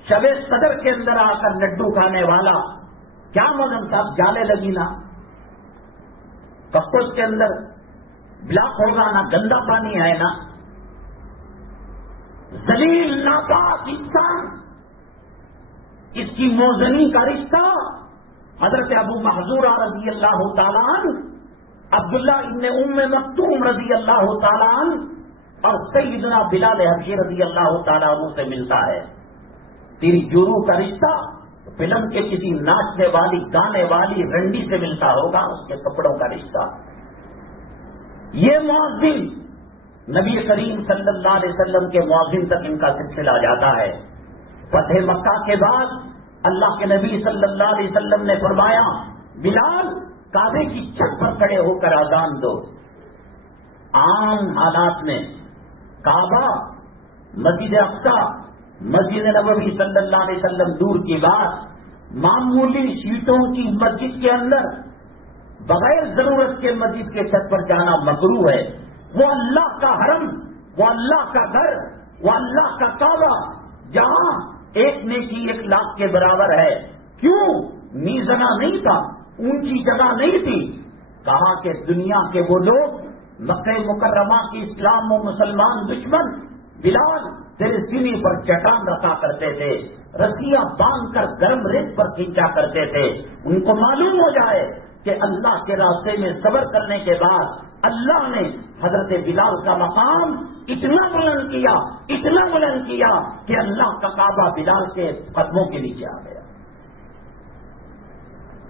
شب صدر کے اندر آ کر لڈو کھانے والا، کیا مدن صاحب جالے لگی نا، کپڑ کے اندر بلاک ہوگا نا، گندا پانی ہے نا، ذلیل ناپاک انسان، اس کی موزنی کا رشتہ حضرت ابو محذورہ رضی اللہ تعالیٰ عنہ، عبداللہ ابن ام مکتوم رضی اللہ تعالیٰ عنہ اور سیدنا بلال حبشی رضی اللہ تعالیٰ عنہ سے ملتا ہے۔ تیری جورو کا رشتہ فلم کے کسی ناچنے والی، گانے والی رنڈی سے ملتا ہوگا، اس کے کپڑوں کا رشتہ۔ یہ مؤذن نبی کریم صلی اللہ علیہ وسلم کے مؤذن تک ان کا سلسلہ جاتا ہے۔ فتح مکہ کے بعد اللہ کے نبی صلی اللہ علیہ وسلم نے فرمایا، بلال کعبے کی چھت پر کھڑے ہو کر اذان دو۔ عام حالات میں کعبہ، مسجد اقصی، مسجد نبوی صلی اللہ علیہ وسلم دور کی بات، معمولی شیٹوں کی مسجد کے اندر بغیر ضرورت کے مسجد کے چھت پر جانا مکروہ ہے۔ وہ اللہ کا حرم، وہ اللہ کا گھر، وہ اللہ کا کعبہ، جہاں ایک نیکی 1 لاکھ کے برابر ہے۔ کیوں؟ میزنا نہیں تھا، اونچی جگہ نہیں تھی۔ کہا کہ دنیا کے وہ لوگ مکہ مکرمہ کی اسلام و مسلمان دشمن بلال تیرے سینے پر چٹان رکھا کرتے تھے، رسیاں باندھ کر گرم ریت پر کھینچا کرتے تھے۔ ان کو معلوم ہو جائے کہ اللہ کے راستے میں صبر کرنے کے بعد اللہ نے حضرت بلال کا مقام اتنا بلند کیا، اتنا بلند کیا کہ اللہ کا کعبہ بلال کے قدموں کے نیچے آ گیا۔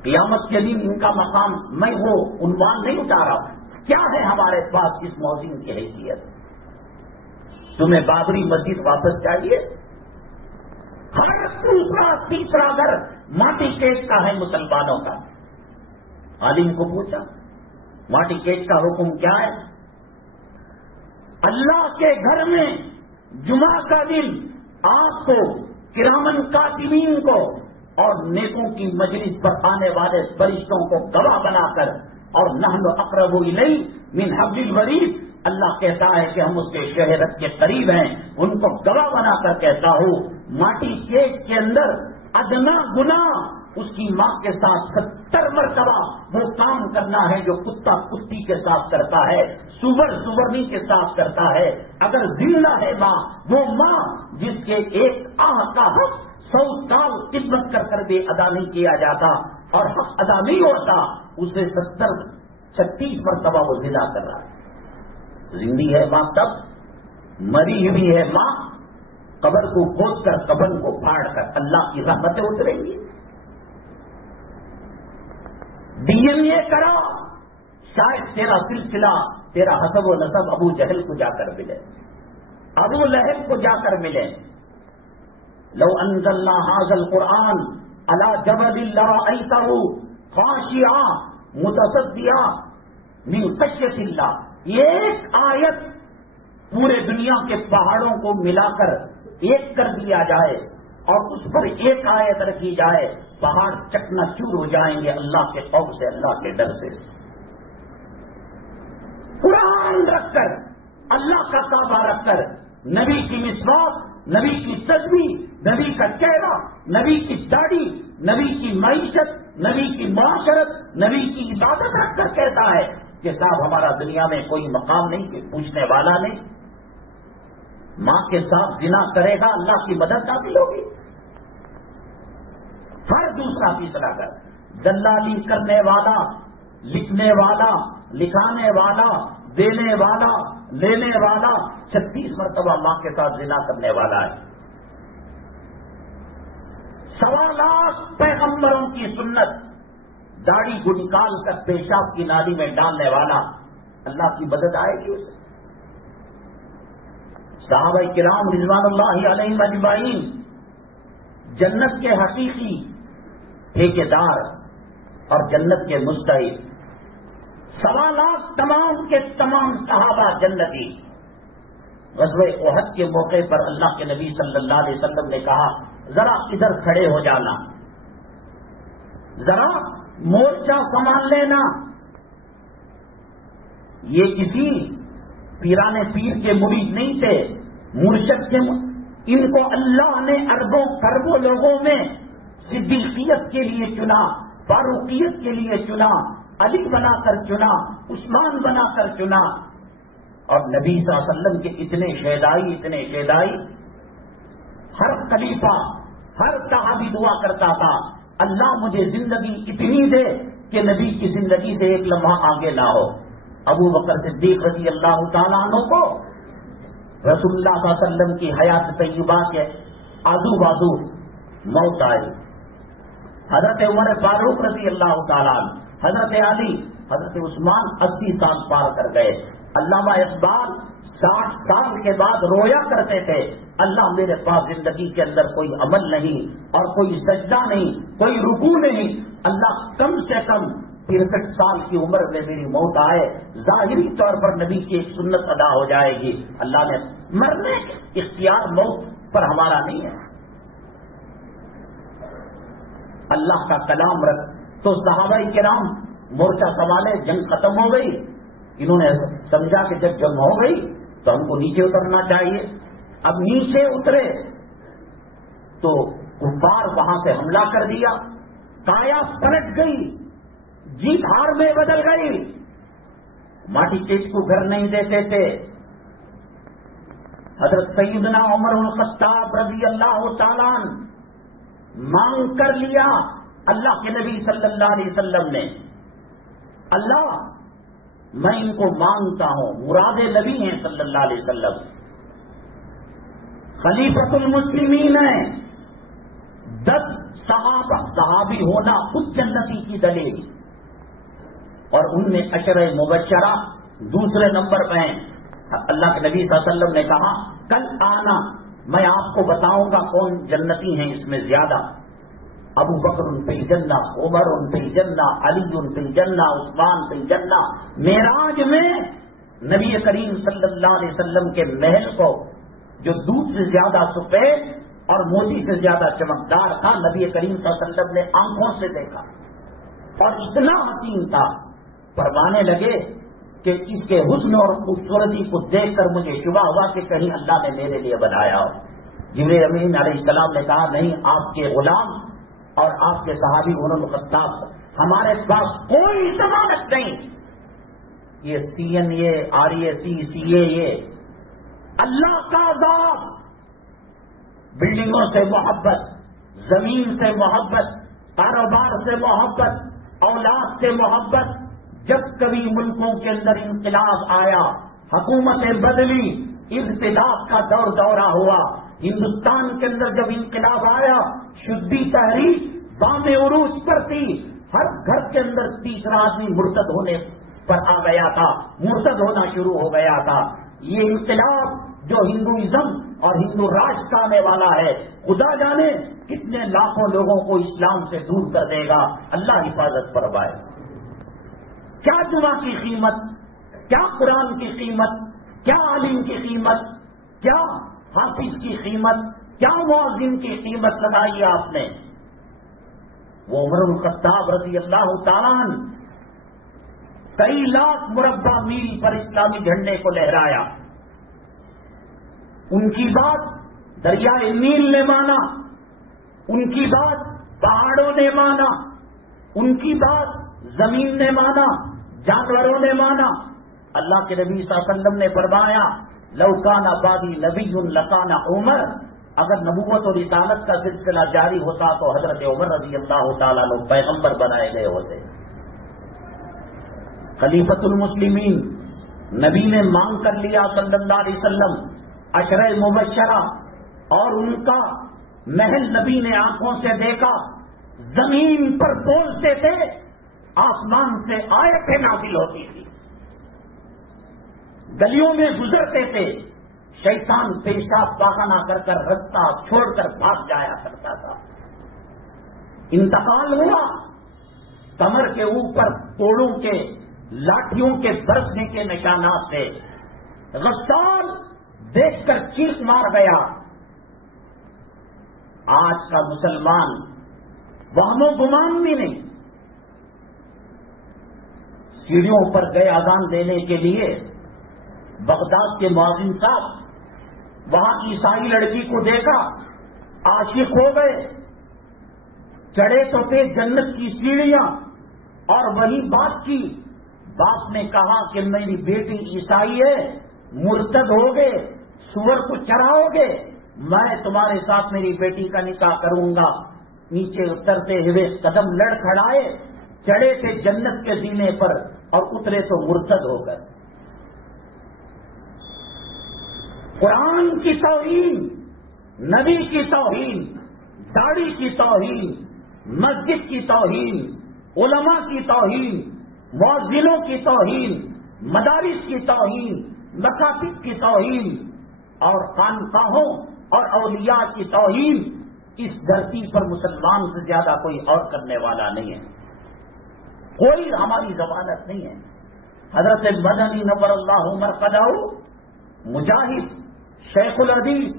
قیامت کے دن ان کا مقام، میں وہ عنوان نہیں اٹھا رہا، کیا ہے ہمارے پاس اس مؤذن کی حیثیت؟ تمہیں بابری مسجد واپس چاہیے؟ ہر دوسرا تیسرا گھر ماٹی کیچ کا ہے مسلمانوں کا۔ عالم کو پوچھا ماٹی کیچ کا حکم کیا ہے؟ اللہ کے گھر میں جمعہ کا دن آپ کو، کرامن کاتبین کو اور نیکوں کی مجلس پر آنے والے فرشتوں کو گواہ بنا کر، اور نحن اقرب الیہ من حبل الورید، اللہ کہتا ہے کہ ہم اس کے شہرت کے قریب ہیں، ان کو گواہ بنا کر کہتا ہوں، ماٹی کیچ کے اندر ادنا گناہ اس کی ماں کے ساتھ 70 مرتبہ وہ کام کرنا ہے جو کتا کتی کے ساتھ کرتا ہے، سور سورنی کے ساتھ کرتا ہے۔ اگر زندہ ہے ماں، وہ ماں جس کے ایک آہ کا حق 100 سال خدمت کر بھی ادا نہیں کیا جاتا اور حق ادا نہیں ہوتا، اسے 36 مرتبہ وہ زندہ کر رہا ہے۔ زندی ہے ماں تب، مری ہوئی ہے ماں، قبر کو کھود کر، قبر کو پھاڑ کر اللہ کی رحمتیں اتریں گی۔ ڈی این اے کرا، شاید تیرا سلسلہ، تیرا حسب و نسب ابو جہل کو جا کر ملے، ابو لہب کو جا کر ملے۔ لو انزلنا هذا القرآن على جبل لرأيته خاشعا متصدعا من خشیۃ اللہ، یہ ایک آیت پورے دنیا کے پہاڑوں کو ملا کر ایک کر دیا جائے اور اس پر ایک آیت رکھی جائے، پہاڑ چکنا چور ہو جائیں گے اللہ کے خوف سے، اللہ کے ڈر سے۔ قرآن رکھ کر، اللہ کا کعبہ رکھ کر، نبی کی مسواک، نبی کی تسبیح، نبی کا چہرہ، نبی کی داڑھی، نبی کی معیشت، نبی کی معاشرت، نبی کی عبادت رکھ کر کہتا ہے کہ صاحب ہمارا دنیا میں کوئی مقام نہیں، کہ پوچھنے والا نہیں۔ ماں کے ساتھ زنا کرے گا، اللہ کی مدد حاصل ہوگی۔ ہر دوسرا تیسرا کر، دلالی کرنے والا، لکھنے والا، لکھانے والا، دینے والا، لینے والا 36 مرتبہ ماں کے ساتھ زنا کرنے والا ہے۔ 1.25 لاکھ پیغمبروں کی سنت، داڑھی کو نکال کر پیشاب کی نالی میں ڈالنے والا، اللہ کی مدد آئے گی اسے۔ صحابہ کرام رضوان اللہ علیہم اجمعین جنت کے حقیقی ٹھیکیدار اور جنت کے مستحق، 1.25 لاکھ تمام کے تمام صحابہ جنتی۔ غزوہ احد کے موقع پر اللہ کے نبی صلی اللہ علیہ وسلم نے کہا ذرا ادھر کھڑے ہو جانا، ذرا مورچہ سنبھال لینا۔ یہ کسی پیران پیر کے مرید نہیں تھے، مرشد کے ان کو اللہ نے اربوں خربوں لوگوں میں صدیقیت کے لیے چنا، فاروقیت کے لیے چنا، علی بنا کر چنا، عثمان بنا کر چنا۔ اور نبی صلی اللہ علیہ وسلم کے اتنے شہدائی، ہر خلیفہ ہر صحابی دعا کرتا تھا اللہ مجھے زندگی اتنی دے کہ نبی کی زندگی سے ایک لمحہ آگے نہ ہو۔ ابو بکر صدیق رضی اللہ تعالیٰ عنہ کو رسول اللہ صلی اللہ علیہ وسلم کی حیات طیبہ کے آزو بازو موت آئی۔ حضرت عمر فاروق رضی اللہ تعالیٰ عنہ، حضرت علی، حضرت عثمان 80 سال پار کر گئے۔ علامہ اقبال 60 سال کے بعد رویا کرتے تھے اللہ میرے پاس زندگی کے اندر کوئی عمل نہیں اور کوئی سجدہ نہیں، کوئی رکوع نہیں، اللہ کم سے کم 63 سال کی عمر میں میری موت آئے، ظاہری طور پر نبی کی ایک سنت ادا ہو جائے گی۔ اللہ نے مرنے کے اختیار موت پر ہمارا نہیں ہے۔ اللہ کا کلام رکھ تو صحابہ کرام مورچہ سنبھالے، جنگ ختم ہو گئی، انہوں نے سمجھا کہ جب جنگ ہو گئی تو ہم کو نیچے اترنا چاہیے۔ اب نیچے اترے تو کفار وہاں سے حملہ کر دیا، کایا پلٹ گئی، جیت ہار میں بدل گئی۔ ماٹی چیز کو گھر نہیں دیتے تھے۔ حضرت سیدنا عمر الخطاب رضی اللہ تعالیٰ مانگ کر لیا اللہ کے نبی صلی اللہ علیہ وسلم نے، اللہ میں ان کو مانگتا ہوں، مراد نبی ہیں صلی اللہ علیہ وسلم، خلیفۃ المسلمین ہیں، 10 صحابی ہونا خود جنتی کی دلیل، اور ان میں عشرہ مبشرہ دوسرے نمبر پہ ہیں۔ اللہ کے نبی صلی اللہ علیہ وسلم نے کہا کل آنا میں آپ کو بتاؤں گا کون جنتی ہیں اس میں زیادہ۔ ابو بکر فی الجنہ، عمر فی الجنہ، علی فی الجنہ، عثمان فی الجنہ۔ معراج میں نبی کریم صلی اللہ علیہ وسلم کے محل کو جو دودھ سے زیادہ سفید اور موتی سے زیادہ چمکدار تھا، نبی کریم صلی اللہ علیہ وسلم نے آنکھوں سے دیکھا اور اتنا حسین تھا، فرمانے لگے کہ اس کے حسن اور خوبصورتی کو دیکھ کر مجھے شبہ ہوا کہ کہیں اللہ نے میرے لیے بنایا ہو۔ جبریل امین علیہ السلام نے کہا نہیں، آپ کے غلام اور آپ کے صحابی عمر الخطاب، ہمارے پاس کوئی ضمانت نہیں۔ یہ CNA RAC CA اللہ کا عذاب، بلڈنگوں سے محبت، زمین سے محبت، کاروبار سے محبت، اولاد سے محبت۔ جب کبھی ملکوں کے اندر انقلاب آیا، حکومتیں بدلی، ابتداء کا دورہ ہوا، ہندوستان کے اندر جب انقلاب آیا، شدی تحریک بام عروج پر تھی، ہر گھر کے اندر تیسرا آدمی مرتد ہونے پر آ گیا تھا، مرتد ہونا شروع ہو گیا تھا۔ یہ انقلاب جو ہندوازم اور ہندو راج کا آنے والا ہے، خدا جانے کتنے لاکھوں لوگوں کو اسلام سے دور کر دے گا، اللہ حفاظت فرمائے۔ کیا جمعہ کی قیمت، کیا قرآن کی قیمت، کیا عالم کی قیمت، کیا حافظ کی قیمت، کیا مؤذن کی قیمت لگائی آپ نے؟ وہ عمر الخطاب رضی اللہ تعالیٰ عنہ کئی لاکھ مربع میل پر اسلامی جھنڈے کو لہرایا۔ ان کی بات دریائے نیل نے مانا، ان کی بات پہاڑوں نے مانا، ان کی بات زمین نے مانا، جانوروں نے مانا۔ اللہ کے نبی صلی اللہ علیہ وسلم نے فرمایا لو کان بعدی نبی لکان عمر، اگر نبوت اور رسالت کا سلسلہ جاری ہوتا تو حضرت عمر رضی اللہ تعالیٰ عنہ پیغمبر بنائے گئے ہوتے۔ خلیفۃ المسلمین نبی نے مانگ کر لیا صلی اللہ علیہ وسلم، عشرہ مبشرہ اور ان کا محل نبی نے آنکھوں سے دیکھا، زمین پر بولتے تھے، آسمان سے آیتیں نازل ہوتی تھی، گلیوں میں گزرتے تھے، شیطان پیشاب پاخانہ کر کر رستہ چھوڑ کر بھاگ جایا کرتا تھا. انتقال ہوا. کمر کے اوپر توڑوں کے لاٹھیوں کے برسنے کے نشانات تھے. غسان دیکھ کر چیخ مار گیا. آج کا مسلمان وہم و گمان بھی نہیں. سیڑھیوں پر گئے اذان دینے کے لیے. بغداد کے مؤذن صاحب وہاں عیسائی لڑکی کو دیکھا, عاشق ہو گئے. چڑھے تو تھے جنت کی سیڑھیاں اور وہی بات کی. باپ نے کہا کہ میری بیٹی عیسائی ہے, مرتد ہو گئے, سور کو چراؤ گے, میں تمہارے ساتھ میری بیٹی کا نکاح کروں گا. نیچے اترتے ہوئے قدم لڑ کھڑائے, چڑھے تھے جنت کے زینے پر اور اترے تو مرتد ہو گئے. قرآن کی توہین, نبی کی توہین, داڑھی کی توہین, مسجد کی توہین, علماء کی توہین, مؤذنوں کی توہین, مدارس کی توہین, مکاتب کی توہین اور خانقاہوں اور اولیاء کی توہین اس دھرتی پر مسلمان سے زیادہ کوئی اور کرنے والا نہیں ہے. کوئی ہماری ضمانت نہیں ہے. حضرت مدنی نور اللہ مرقدہ, مجاہد, شیخ الحدیث,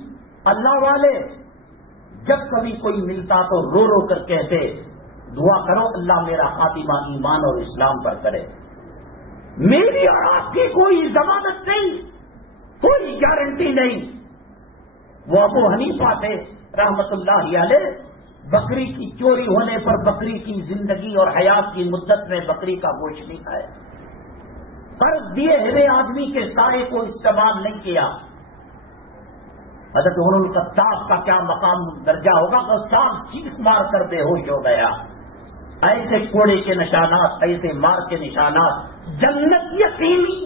اللہ والے جب کبھی کوئی ملتا تو رو رو کر کہتے دعا کرو اللہ میرا خاتمہ ایمان اور اسلام پر کرے. میری اور آپ کی کوئی ضمانت نہیں, کوئی گارنٹی نہیں. وہ ابو حنیفہ تھے رحمت اللہ علیہ, بکری کی چوری ہونے پر بکری کی زندگی اور حیات کی مدت میں بکری کا گوشت نہیں کھائے. قرض دیے ہوئے آدمی کے سائے کو استعمال نہیں کیا. حضرت عمر الخطاب کا کیا مقام درجہ ہوگا, غسان چیخ مار کر بے ہوش ہو گیا. ایسے کوڑے کے نشانات, ایسے مار کے نشانات. جنت یقینی,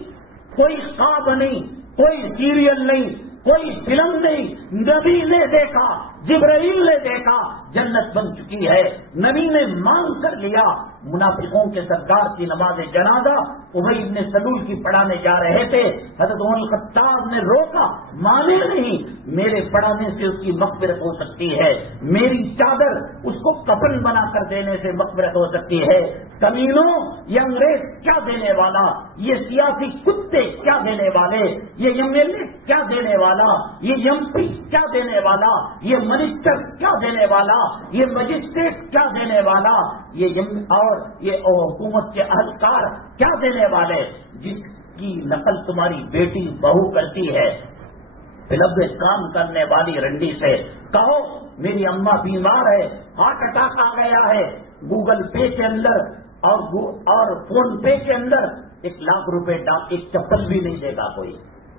کوئی خواب نہیں, کوئی سیریل نہیں, کوئی فلم نہیں. نبی نے دیکھا, جبرائیل نے دیکھا, جنت بن چکی ہے. نبی نے مانگ کر لیا. منافقوں کے سردار کی نماز جنازہ ابی بن سلول کی پڑھانے جا رہے تھے. حضرت عمر الخطاب نے روکا, مانے نہیں, میرے پڑھانے سے اس کی مغفرت ہو سکتی ہے, میری چادر اس کو کفن بنا کر دینے سے مغفرت ہو سکتی ہے. کمینوں, یہ انگریز کیا دینے والا, یہ سیاسی کتے کیا دینے والے, یہ ایم ایل اے کیا دینے والا, یہ ایم پی کیا دینے والا, یہ منسٹر کیا دینے والا, یہ مجسٹریٹ کیا دینے والا, اور یہ حکومت کے اہلکار کیا دینے والے, جس کی نقل تمہاری بیٹی بہو کرتی ہے. فلب کام کرنے والی رنڈی سے کہو میری اماں بیمار ہے, ہارٹ اٹیک آ گیا ہے, گوگل پے کے اندر اور فون پے کے اندر 1 لاکھ روپے ڈال, ایک چپل بھی نہیں دے گا کوئی.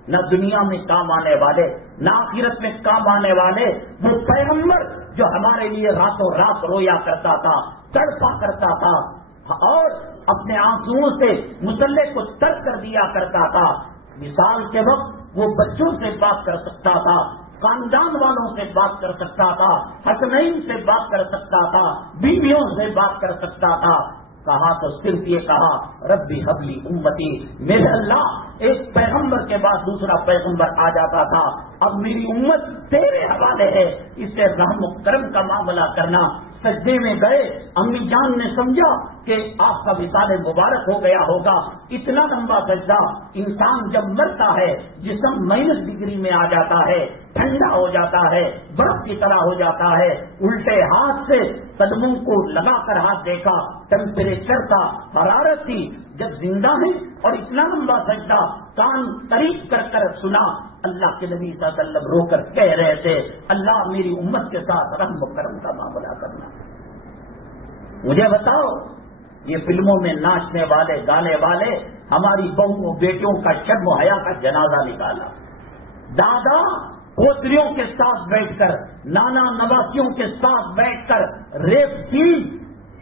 نہ دنیا میں کام آنے والے, نہ آخرت میں کام آنے والے. وہ پیغمبر جو ہمارے لیے راتوں رات رویا کرتا تھا, تڑپا کرتا تھا اور اپنے آنسوؤں سے مسلح کو ترک کر دیا کرتا تھا. مثال کے وقت وہ بچوں سے بات کر سکتا تھا, خاندان والوں سے بات کر سکتا تھا, حسنین سے بات کر سکتا تھا, بیویوں سے بات کر سکتا تھا. کہا تو صرف یہ کہا ربی حبلی امتی, میرے اللہ ایک پیغمبر کے بعد دوسرا پیغمبر آ جاتا تھا, اب میری امت تیرے حوالے ہے, اس سے رحم و کرم کا معاملہ کرنا. سجدے میں گئے, امی جان نے سمجھا کہ آپ کا وصال مبارک ہو گیا ہوگا. اتنا لمبا سجدہ, انسان جب مرتا ہے جسم -ڈگری میں آ جاتا ہے, ٹھنڈا ہو جاتا ہے, برف کی طرح ہو جاتا ہے. الٹے ہاتھ سے قدموں کو لگا کر ہاتھ دیکھا, ٹیمپریچر کا حرارت تھی. جب زندہ ہے اور اتنا لمبا سجدہ کان قریب کر کر سنا, اللہ کے نبی صلی اللہ علیہ وسلم رو کر کہہ رہے تھے اللہ میری امت کے ساتھ رحم و کرم کا معاملہ کرنا. مجھے بتاؤ, یہ فلموں میں ناچنے والے گانے والے ہماری بہوؤں بیٹیوں کا شرم و حیا کا جنازہ نکالا, دادا پوتریوں کے ساتھ بیٹھ کر, نانا نواسیوں کے ساتھ بیٹھ کر ریپ کی,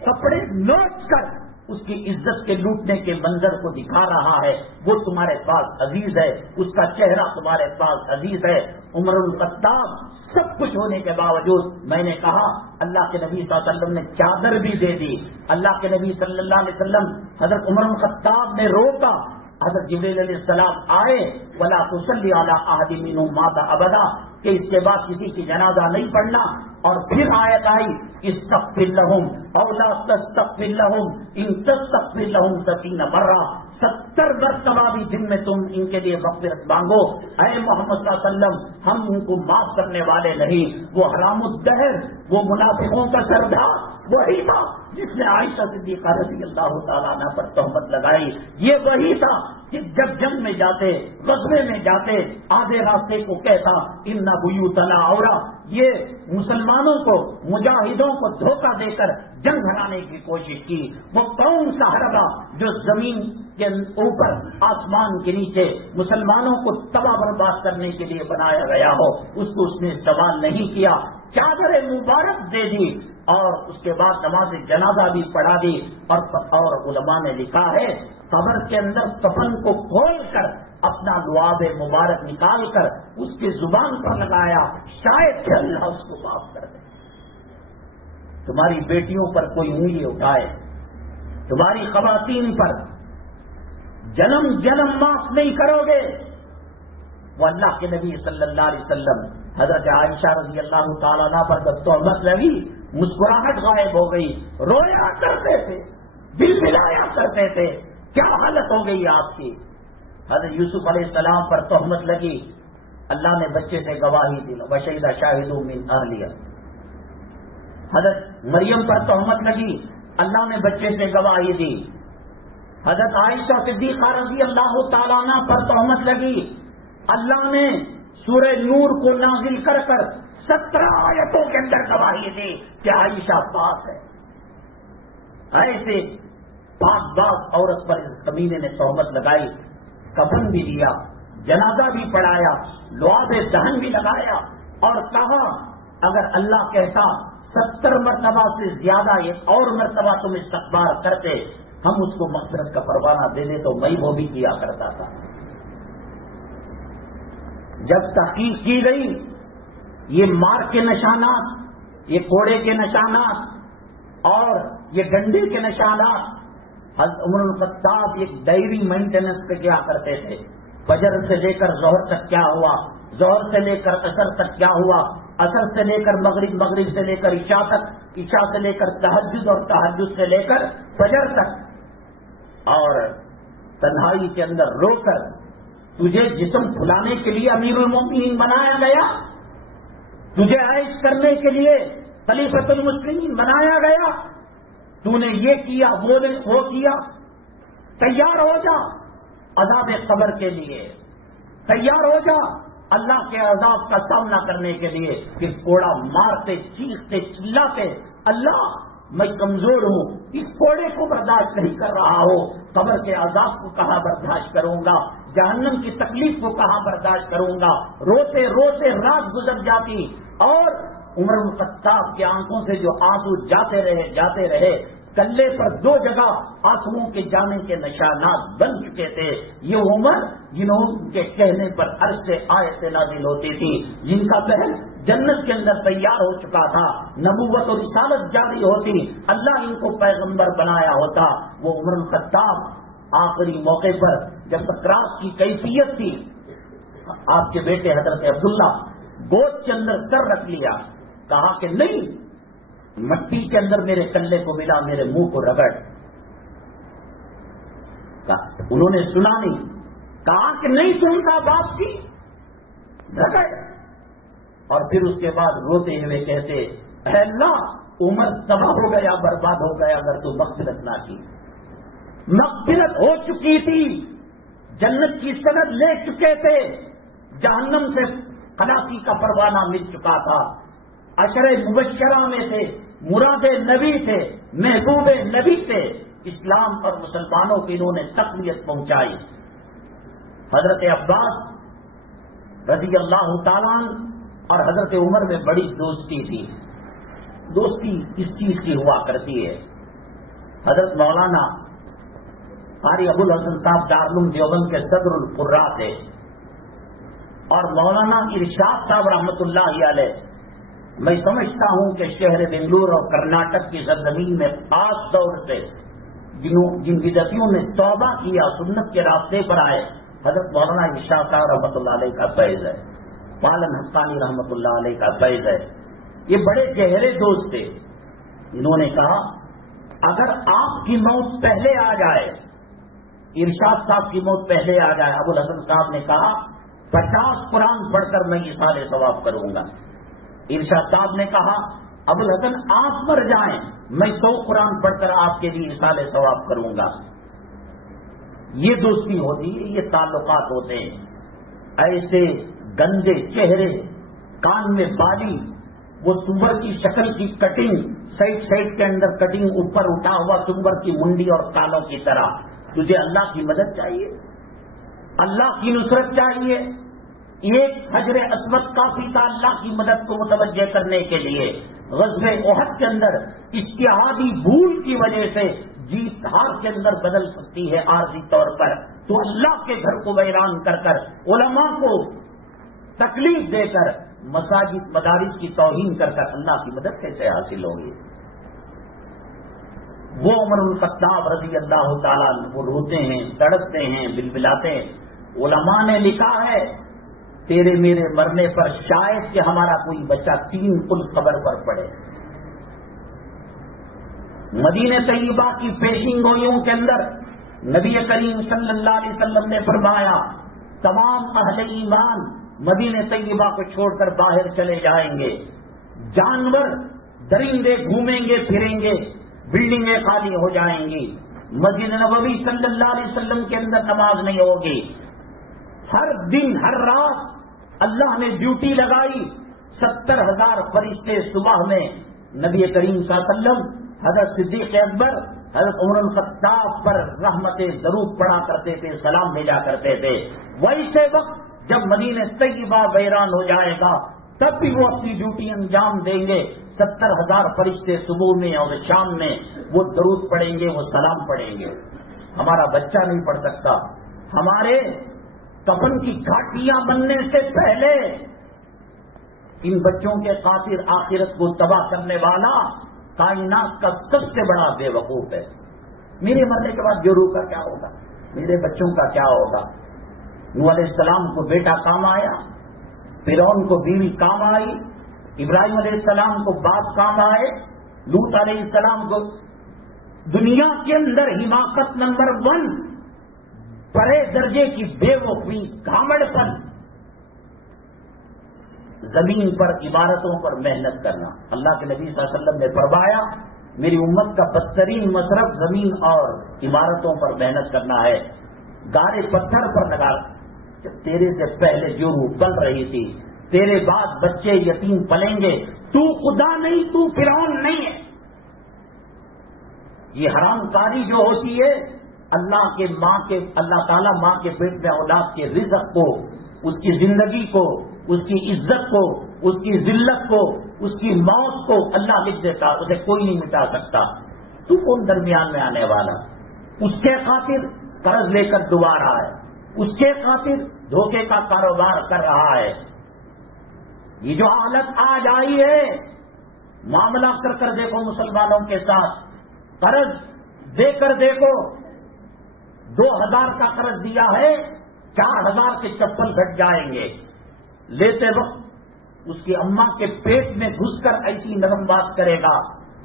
کپڑے نوچ کر اس کی عزت کے لوٹنے کے منظر کو دکھا رہا ہے. وہ تمہارے پاس عزیز ہے, اس کا چہرہ تمہارے پاس عزیز ہے. عمر الخطاب سب کچھ ہونے کے باوجود, میں نے کہا اللہ کے نبی صلی اللہ علیہ وسلم نے چادر بھی دے دی. اللہ کے نبی صلی اللہ علیہ وسلم حضرت عمر الخطاب نے روکا, حضرت جبریل علیہ السلام آئے، ولا تصلی علی احد منهم مات ابدا، کہ اس کے بعد کسی کی جنازہ نہیں پڑھنا. اور پھر آیت آئی استغفر لهم او لا تستغفر لهم ان تستغفر لهم 70 مرہ، 70 مرتبہ بھی دن میں تم ان کے لیے مغفرت مانگو. اے محمد صلی اللہ علیہ وسلم، ہم ان کو معاف کرنے والے نہیں. وہ حرام الدہر، وہ منافقوں کا سردار وہی تھا جس نے عائشہ صدیقہ رضی اللہ تعالیٰ عنہ پر تہمت لگائی. یہ وہی تھا کہ جب جنگ میں جاتے، غزوے میں جاتے، آدھے راستے کو کہتا ان بیوتنا عورہ. یہ مسلمانوں کو، مجاہدوں کو دھوکہ دے کر جنگ ہرانے کی کوشش کی. وہ کون سا حربہ جو زمین کے اوپر آسمان کے نیچے مسلمانوں کو تباہ برباد کرنے کے لیے بنایا گیا ہو، اس کو اس نے استعمال نہیں کیا. چادر مبارک دے دی اور اس کے بعد نماز جنازہ بھی پڑھا دی. اور علماء نے لکھا ہے قبر کے اندر کفن کو کھول کر اپنا لعاب مبارک نکال کر اس کی زبان پر لگایا، شاید کہ اللہ اس کو معاف کر دے. تمہاری بیٹیوں پر کوئی انگلی اٹھائے، تمہاری خواتین پر جنم جنم معاف نہیں کرو گے. وہ اللہ کے نبی صلی اللہ علیہ وسلم حضرت عائشہ رضی اللہ تعالیٰ عنہ پر جب تہمت لگی، مسکراہٹ غائب ہو گئی، رویا کرتے تھے، دل ملایا کرتے تھے. کیا حالت ہو گئی آپ کی؟ حضرت یوسف علیہ السلام پر تہمت لگی، اللہ نے بچے سے گواہی دی، وشہد شاہد من اہلیہ. حضرت مریم پر تہمت لگی، اللہ نے بچے سے گواہی دی. حضرت عائشہ صدیقہ رضی اللہ تعالیٰ عنہ پر تہمت لگی، اللہ نے سورہ نور کو نازل کر کر 17 آیتوں کے اندر گواہی دی کہ عائشہ پاک ہے. ایسے پاک باز عورت پر اس کمینے نے تہمت لگائی، کفن بھی دیا، جنازہ بھی پڑھایا، لعاب دہن بھی لگایا اور کہا اگر اللہ کہتا 70 مرتبہ سے زیادہ ایک اور مرتبہ تم استغفار کرتے، ہم اس کو مغفرت کا پروانہ دے دیں تو میں وہ بھی کیا کرتا تھا. جب تحقیق کی گئی یہ مار کے نشانات، یہ کوڑے کے نشانات اور یہ ڈنڈے کے نشانات، حضرت عمر الخطاب ایک ڈائری مینٹیننس پہ کیا کرتے تھے. فجر سے لے کر ظہر تک کیا ہوا، ظہر سے لے کر عصر تک کیا ہوا، عصر سے لے کر مغرب، مغرب سے لے کر عشاء تک، عشاء سے لے کر تہجد اور تہجد سے لے کر فجر تک. اور تنہائی کے اندر رو کر تجھے جسم پھلانے کے لیے امیر المومنین بنایا گیا، تجھے عائش کرنے کے لیے خلیفۃ المسلمین بنایا گیا، تو نے یہ کیا وہ کیا. تیار ہو جا عذاب قبر کے لیے، تیار ہو جا اللہ کے عذاب کا سامنا کرنے کے لیے. کہ کوڑا مارتے، چیختے، چلاتے اللہ میں کمزور ہوں، اس کوڑے کو برداشت نہیں کر رہا ہوں، قبر کے عذاب کو کہاں برداشت کروں گا، جہنم کی تکلیف کو کہاں برداشت کروں گا. روتے روتے رات گزر جاتی اور عمر بن خطاب کی آنکھوں سے جو آنسو جاتے رہے. کلے پر 2 جگہ آنسوؤں کے جانے کے نشانات بن چکے تھے. یہ عمر جنہوں کے کہنے پر عرش سے آیت نازل ہوتی تھی، جن کا پہل جنت کے اندر تیار ہو چکا تھا، نبوت اور رسالت جاری ہوتی، اللہ ان کو پیغمبر بنایا ہوتا. وہ عمر بن خطاب آخری موقع پر جب سکرات کی کیفیت تھی، آپ کے بیٹے حضرت عبداللہ گود کے اندر سر رکھ لیا، کہا کہ نہیں، مٹی کے اندر میرے کلے کو ملا، میرے منہ کو رگڑ. انہوں نے سنا نہیں، کہا کہ نہیں سنتا باپ کی، رگڑ. اور پھر اس کے بعد روتے ہوئے کہتے اے اللہ عمر تباہ ہو گیا، برباد ہو گیا اگر تو مغفرت نہ کی. مغفرت ہو چکی تھی، جنت کی سند لے چکے تھے، جہنم سے خلاصی کا پروانہ مل چکا تھا. عشرے مبشرہ میں تھے، مراد نبی تھے، محبوب نبی تھے. اسلام اور مسلمانوں کی انہوں نے تقویت پہنچائی. حضرت عباس رضی اللہ تعالیٰ اور حضرت عمر میں بڑی دوستی تھی. دوستی اس چیز کی ہوا کرتی ہے. حضرت مولانا قاری ابو الحسن صاحب دارالعلوم دیوبند کے صدر القراء تھے اور مولانا ارشاد صاحب رحمۃ اللہ علیہ، میں سمجھتا ہوں کہ شہر بنگلور اور کرناٹک کی سرزمین میں خاص طور سے جن بدعتیوں نے توبہ کیا، سنت کے راستے پر آئے، حضرت مولانا اشاق صاحب رحمۃ اللہ علیہ کا فیض ہے، پالن حقانی رحمۃ اللہ علیہ کا فیض ہے. یہ بڑے گہرے دوست تھے. انہوں نے کہا اگر آپ کی موت پہلے آ جائے، ارشاد صاحب کی موت پہلے آ جائے، ابو الحسن صاحب نے کہا 50 قرآن پڑھ کر میں ایصال ثواب کروں گا. ارشاد صاحب نے کہا ابو الحسن آپ مر جائیں میں 100 قرآن پڑھ کر آپ کے لیے ایصال ثواب کروں گا. یہ دوستی ہوتی ہے، یہ تعلقات ہوتے ہیں. ایسے گندے چہرے، کان میں بالی، وہ سور کی شکل کی کٹنگ، سائڈ کے اندر کٹنگ، اوپر اٹھا ہوا سور کی منڈی اور کانوں کی طرح. تجھے اللہ کی مدد چاہیے، اللہ کی نصرت چاہیے. ایک حجر اسود کافی تھا اللہ کی مدد کو متوجہ کرنے کے لیے. غزوہ احد کے اندر اجتہادی بھول کی وجہ سے جیت ہار کے اندر بدل سکتی ہے عارضی طور پر، تو اللہ کے گھر کو ویران کر کر، علماء کو تکلیف دے کر، مساجد مدارس کی توہین کر کر اللہ کی مدد کیسے حاصل ہوگی؟ وہ عمر الخطاب رضی اللہ تعالیٰ وہ روتے ہیں، تڑپتے ہیں، بلبلاتے ہیں. علماء نے لکھا ہے تیرے میرے مرنے پر شاید کہ ہمارا کوئی بچہ 3 پل قبر پر پڑے. مدینہ طیبہ کی پیشین گوئیوں کے اندر نبی کریم صلی اللہ علیہ وسلم نے فرمایا تمام اہل ایمان مدینہ طیبہ کو چھوڑ کر باہر چلے جائیں گے. جانور درندے گھومیں گے پھریں گے، بلڈنگیں خالی ہو جائیں گی. مسجد نبوی صلی اللہ علیہ وسلم کے اندر نماز نہیں ہوگی. ہر دن ہر رات اللہ نے ڈیوٹی لگائی. 70,000 فرشتے صبح میں نبی کریم صلی اللہ علیہ وسلم، حضرت صدیق اکبر، حضرت عمر الخطاب پر رحمت ضرور پڑھا کرتے تھے، سلام بھیجا کرتے تھے. ویسے وقت جب مدینہ طیبہ ویران ہو جائے گا تب بھی وہ اپنی ڈیوٹی انجام دیں گے. 70,000 فرشتے صبح میں اور شام میں وہ درود پڑھیں گے، وہ سلام پڑھیں گے. ہمارا بچہ نہیں پڑھ سکتا. ہمارے کفن کی گھاٹیاں بننے سے پہلے ان بچوں کے خاطر آخرت کو تباہ کرنے والا کائنات کا سب سے بڑا بے وقوف ہے. میرے مرنے کے بعد جورو کا کیا ہوگا؟ میرے بچوں کا کیا ہوگا؟ نوح علیہ السلام کو بیٹا کام آیا، فرعون کو بیوی کام آئی، ابراہیم علیہ السلام کو باپ کام آئے، لوط علیہ السلام کو. دنیا کے اندر حماقت نمبر 1 پرے درجے کی بے وقوفی، گھامڑ پن، زمین پر عبادتوں پر محنت کرنا. اللہ کے نبی صلی اللہ علیہ وسلم نے فرمایا میری امت کا بدترین مصرف زمین اور عمارتوں پر محنت کرنا ہے. گارے پتھر پر لگا. تیرے سے پہلے جو روح پل رہی تھی، تیرے بعد بچے یتیم پلیں گے، تو خدا نہیں، تو فرعون نہیں ہے. یہ حرام کاری جو ہوتی ہے اللہ تعالیٰ ماں کے پیٹ میں اولاد کے رزق کو، اس کی زندگی کو، اس کی عزت کو، اس کی ذلت کو، اس کی موت کو اللہ لکھ دیتا. اسے کوئی نہیں مٹا سکتا. تو کون درمیان میں آنے والا؟ اس کے خاطر قرض لے کر ڈبا رہا ہے، اس کے خاطر دھوکے کا کاروبار کر رہا ہے. یہ جو حالت آج آئی ہے، معاملہ کر دیکھو مسلمانوں کے ساتھ. قرض دے کر دیکھو، 2,000 کا قرض دیا ہے، 4,000 کے چپل گھٹ جائیں گے. لیتے وقت اس کی اماں کے پیٹ میں گھس کر ایسی نرم بات کرے گا،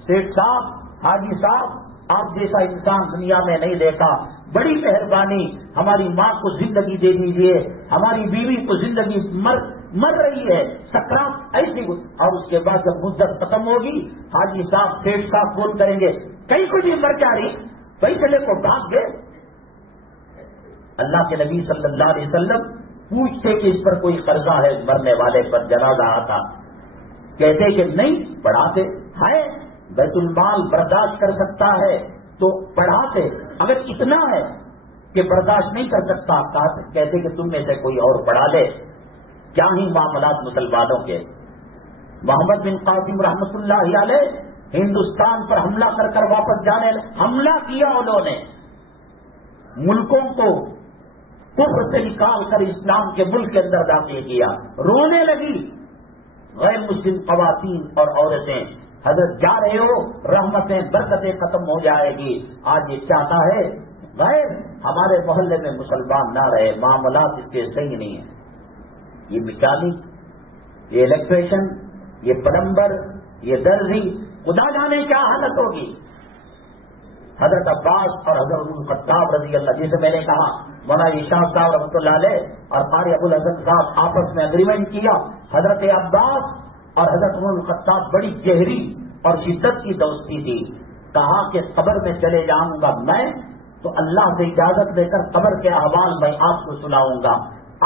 سیٹھ صاحب، حاجی صاحب، آپ جیسا انسان دنیا میں نہیں دیکھا، بڑی مہربانی، ہماری ماں کو زندگی دے دیجیے، ہماری بیوی کو زندگی مر رہی ہے، سکرات ایسی. اور اس کے بعد جب مدت ختم ہوگی، حاجی صاحب، سیٹھ صاحب فون کریں گے، کہیں کچھ مر جا رہی، پیسے لے کو بھاگ گئے. اللہ کے نبی صلی اللہ علیہ وسلم پوچھتے کہ اس پر کوئی قرضہ ہے؟ مرنے والے پر جنازہ آتا، کہتے کہ نہیں، پڑھاتے. ہے بیت المال برداشت کر سکتا ہے تو پڑھاتے. اگر اتنا ہے کہ برداشت نہیں کر سکتا، کہتے کہ تم میں سے کوئی اور پڑھا لے. کیا ہی معاملات مسلمانوں کے. محمد بن قاسم رحمۃ اللہ علیہ ہندوستان پر حملہ کر کر واپس جانے حملہ کیا. انہوں نے ملکوں کو کفر سے نکال کر اسلام کے ملک کے اندر داخل کیا. رونے لگی غیر مسلم خواتین اور عورتیں. حضرت جا رہے ہو رحمتیں برکتیں ختم ہو جائے گی. آج یہ چاہتا ہے غیر ہمارے محلے میں مسلمان نہ رہے, معاملات اس کے صحیح نہیں ہیں. یہ میکینک, یہ الیکٹریشن, یہ پلمبر, یہ درزی, خدا جانے کیا حالت ہوگی. حضرت عباس اور حضرت الخطاب رضی اللہ, جسے میں نے کہا مولانا شاہ صاحب رحمۃ اللہ علیہ اور قاری ابو الحسن صاحب آپس میں اگریمنٹ کیا. حضرت عباس اور حضرت الخطاب بڑی گہری اور شدت کی دوستی تھی. کہا کہ قبر میں چلے جاؤں گا میں تو اللہ سے اجازت لے کر قبر کے احوال میں آپ کو سناؤں گا,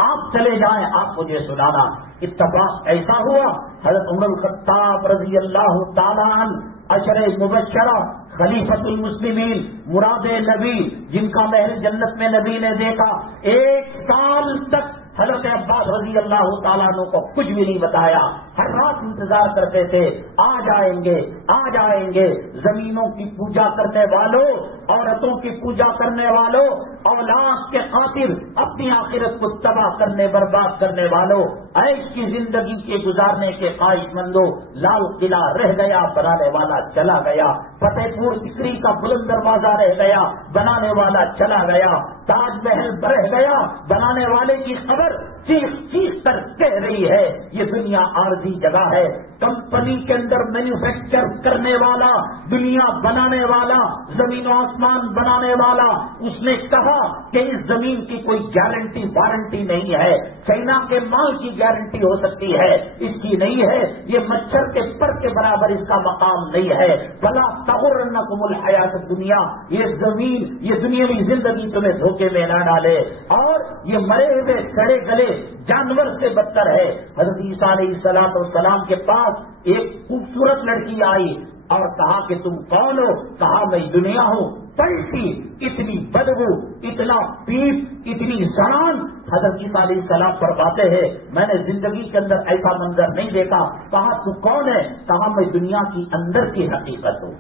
آپ چلے جائیں آپ مجھے سنانا. اتفاق ایسا ہوا حضرت عمر الخطاب رضی اللہ تعالیٰ عنہ عشر مبشرہ خلیفۃ المسلمین مراد نبی جن کا محل جنت میں نبی نے دیکھا, 1 سال تک حضرت عباس رضی اللہ تعالیٰ عنہ کو کچھ بھی نہیں بتایا. ہر رات انتظار کرتے تھے, آ جائیں گے آ جائیں گے. زمینوں کی پوجا کرنے والوں, عورتوں کی پوجا کرنے والوں, اولاد کے خاطر اپنی آخرت کو تباہ کرنے برباد کرنے والوں, عیش کی زندگی کے گزارنے کے خواہش مندوں, لال قلعہ رہ گیا بنانے والا چلا گیا, فتح پور سکری کا بلند دروازہ رہ گیا بنانے والا چلا گیا, تاج محل رہ گیا بنانے والے کی خبر چیخ چیخ کر کہہ رہی ہے یہ دنیا عارضی جگہ ہے. کمپنی کے اندر مینوفیکچر کرنے والا, دنیا بنانے والا, زمین و آسمان بنانے والا, اس نے کہا کہ اس زمین کی کوئی گارنٹی وارنٹی نہیں ہے. چائنا کے مال کی گارنٹی ہو سکتی ہے, اس کی نہیں ہے. یہ مچھر کے پر کے برابر اس کا مقام نہیں ہے. بلا تغرنکم الحیات الدنیا, یہ زمین یہ دنیاوی زندگی تمہیں دھوکے میں نہ ڈالے. اور یہ مرے ہوئے سڑے گلے جانور سے بدتر ہے. حضرت عیسیٰ علیہ السلام کے پاس ایک خوبصورت لڑکی آئی اور کہا کہ تم کون ہو؟ کہا میں دنیا ہوں. پلٹی, اتنی بدبو, اتنا پیپ, اتنی زنان. حضرت عیسیٰ علیہ السلام فرماتے ہیں میں نے زندگی کے اندر ایسا منظر نہیں دیکھا. کہا تو کون ہے؟ کہا میں دنیا کی اندر کی حقیقت ہوں.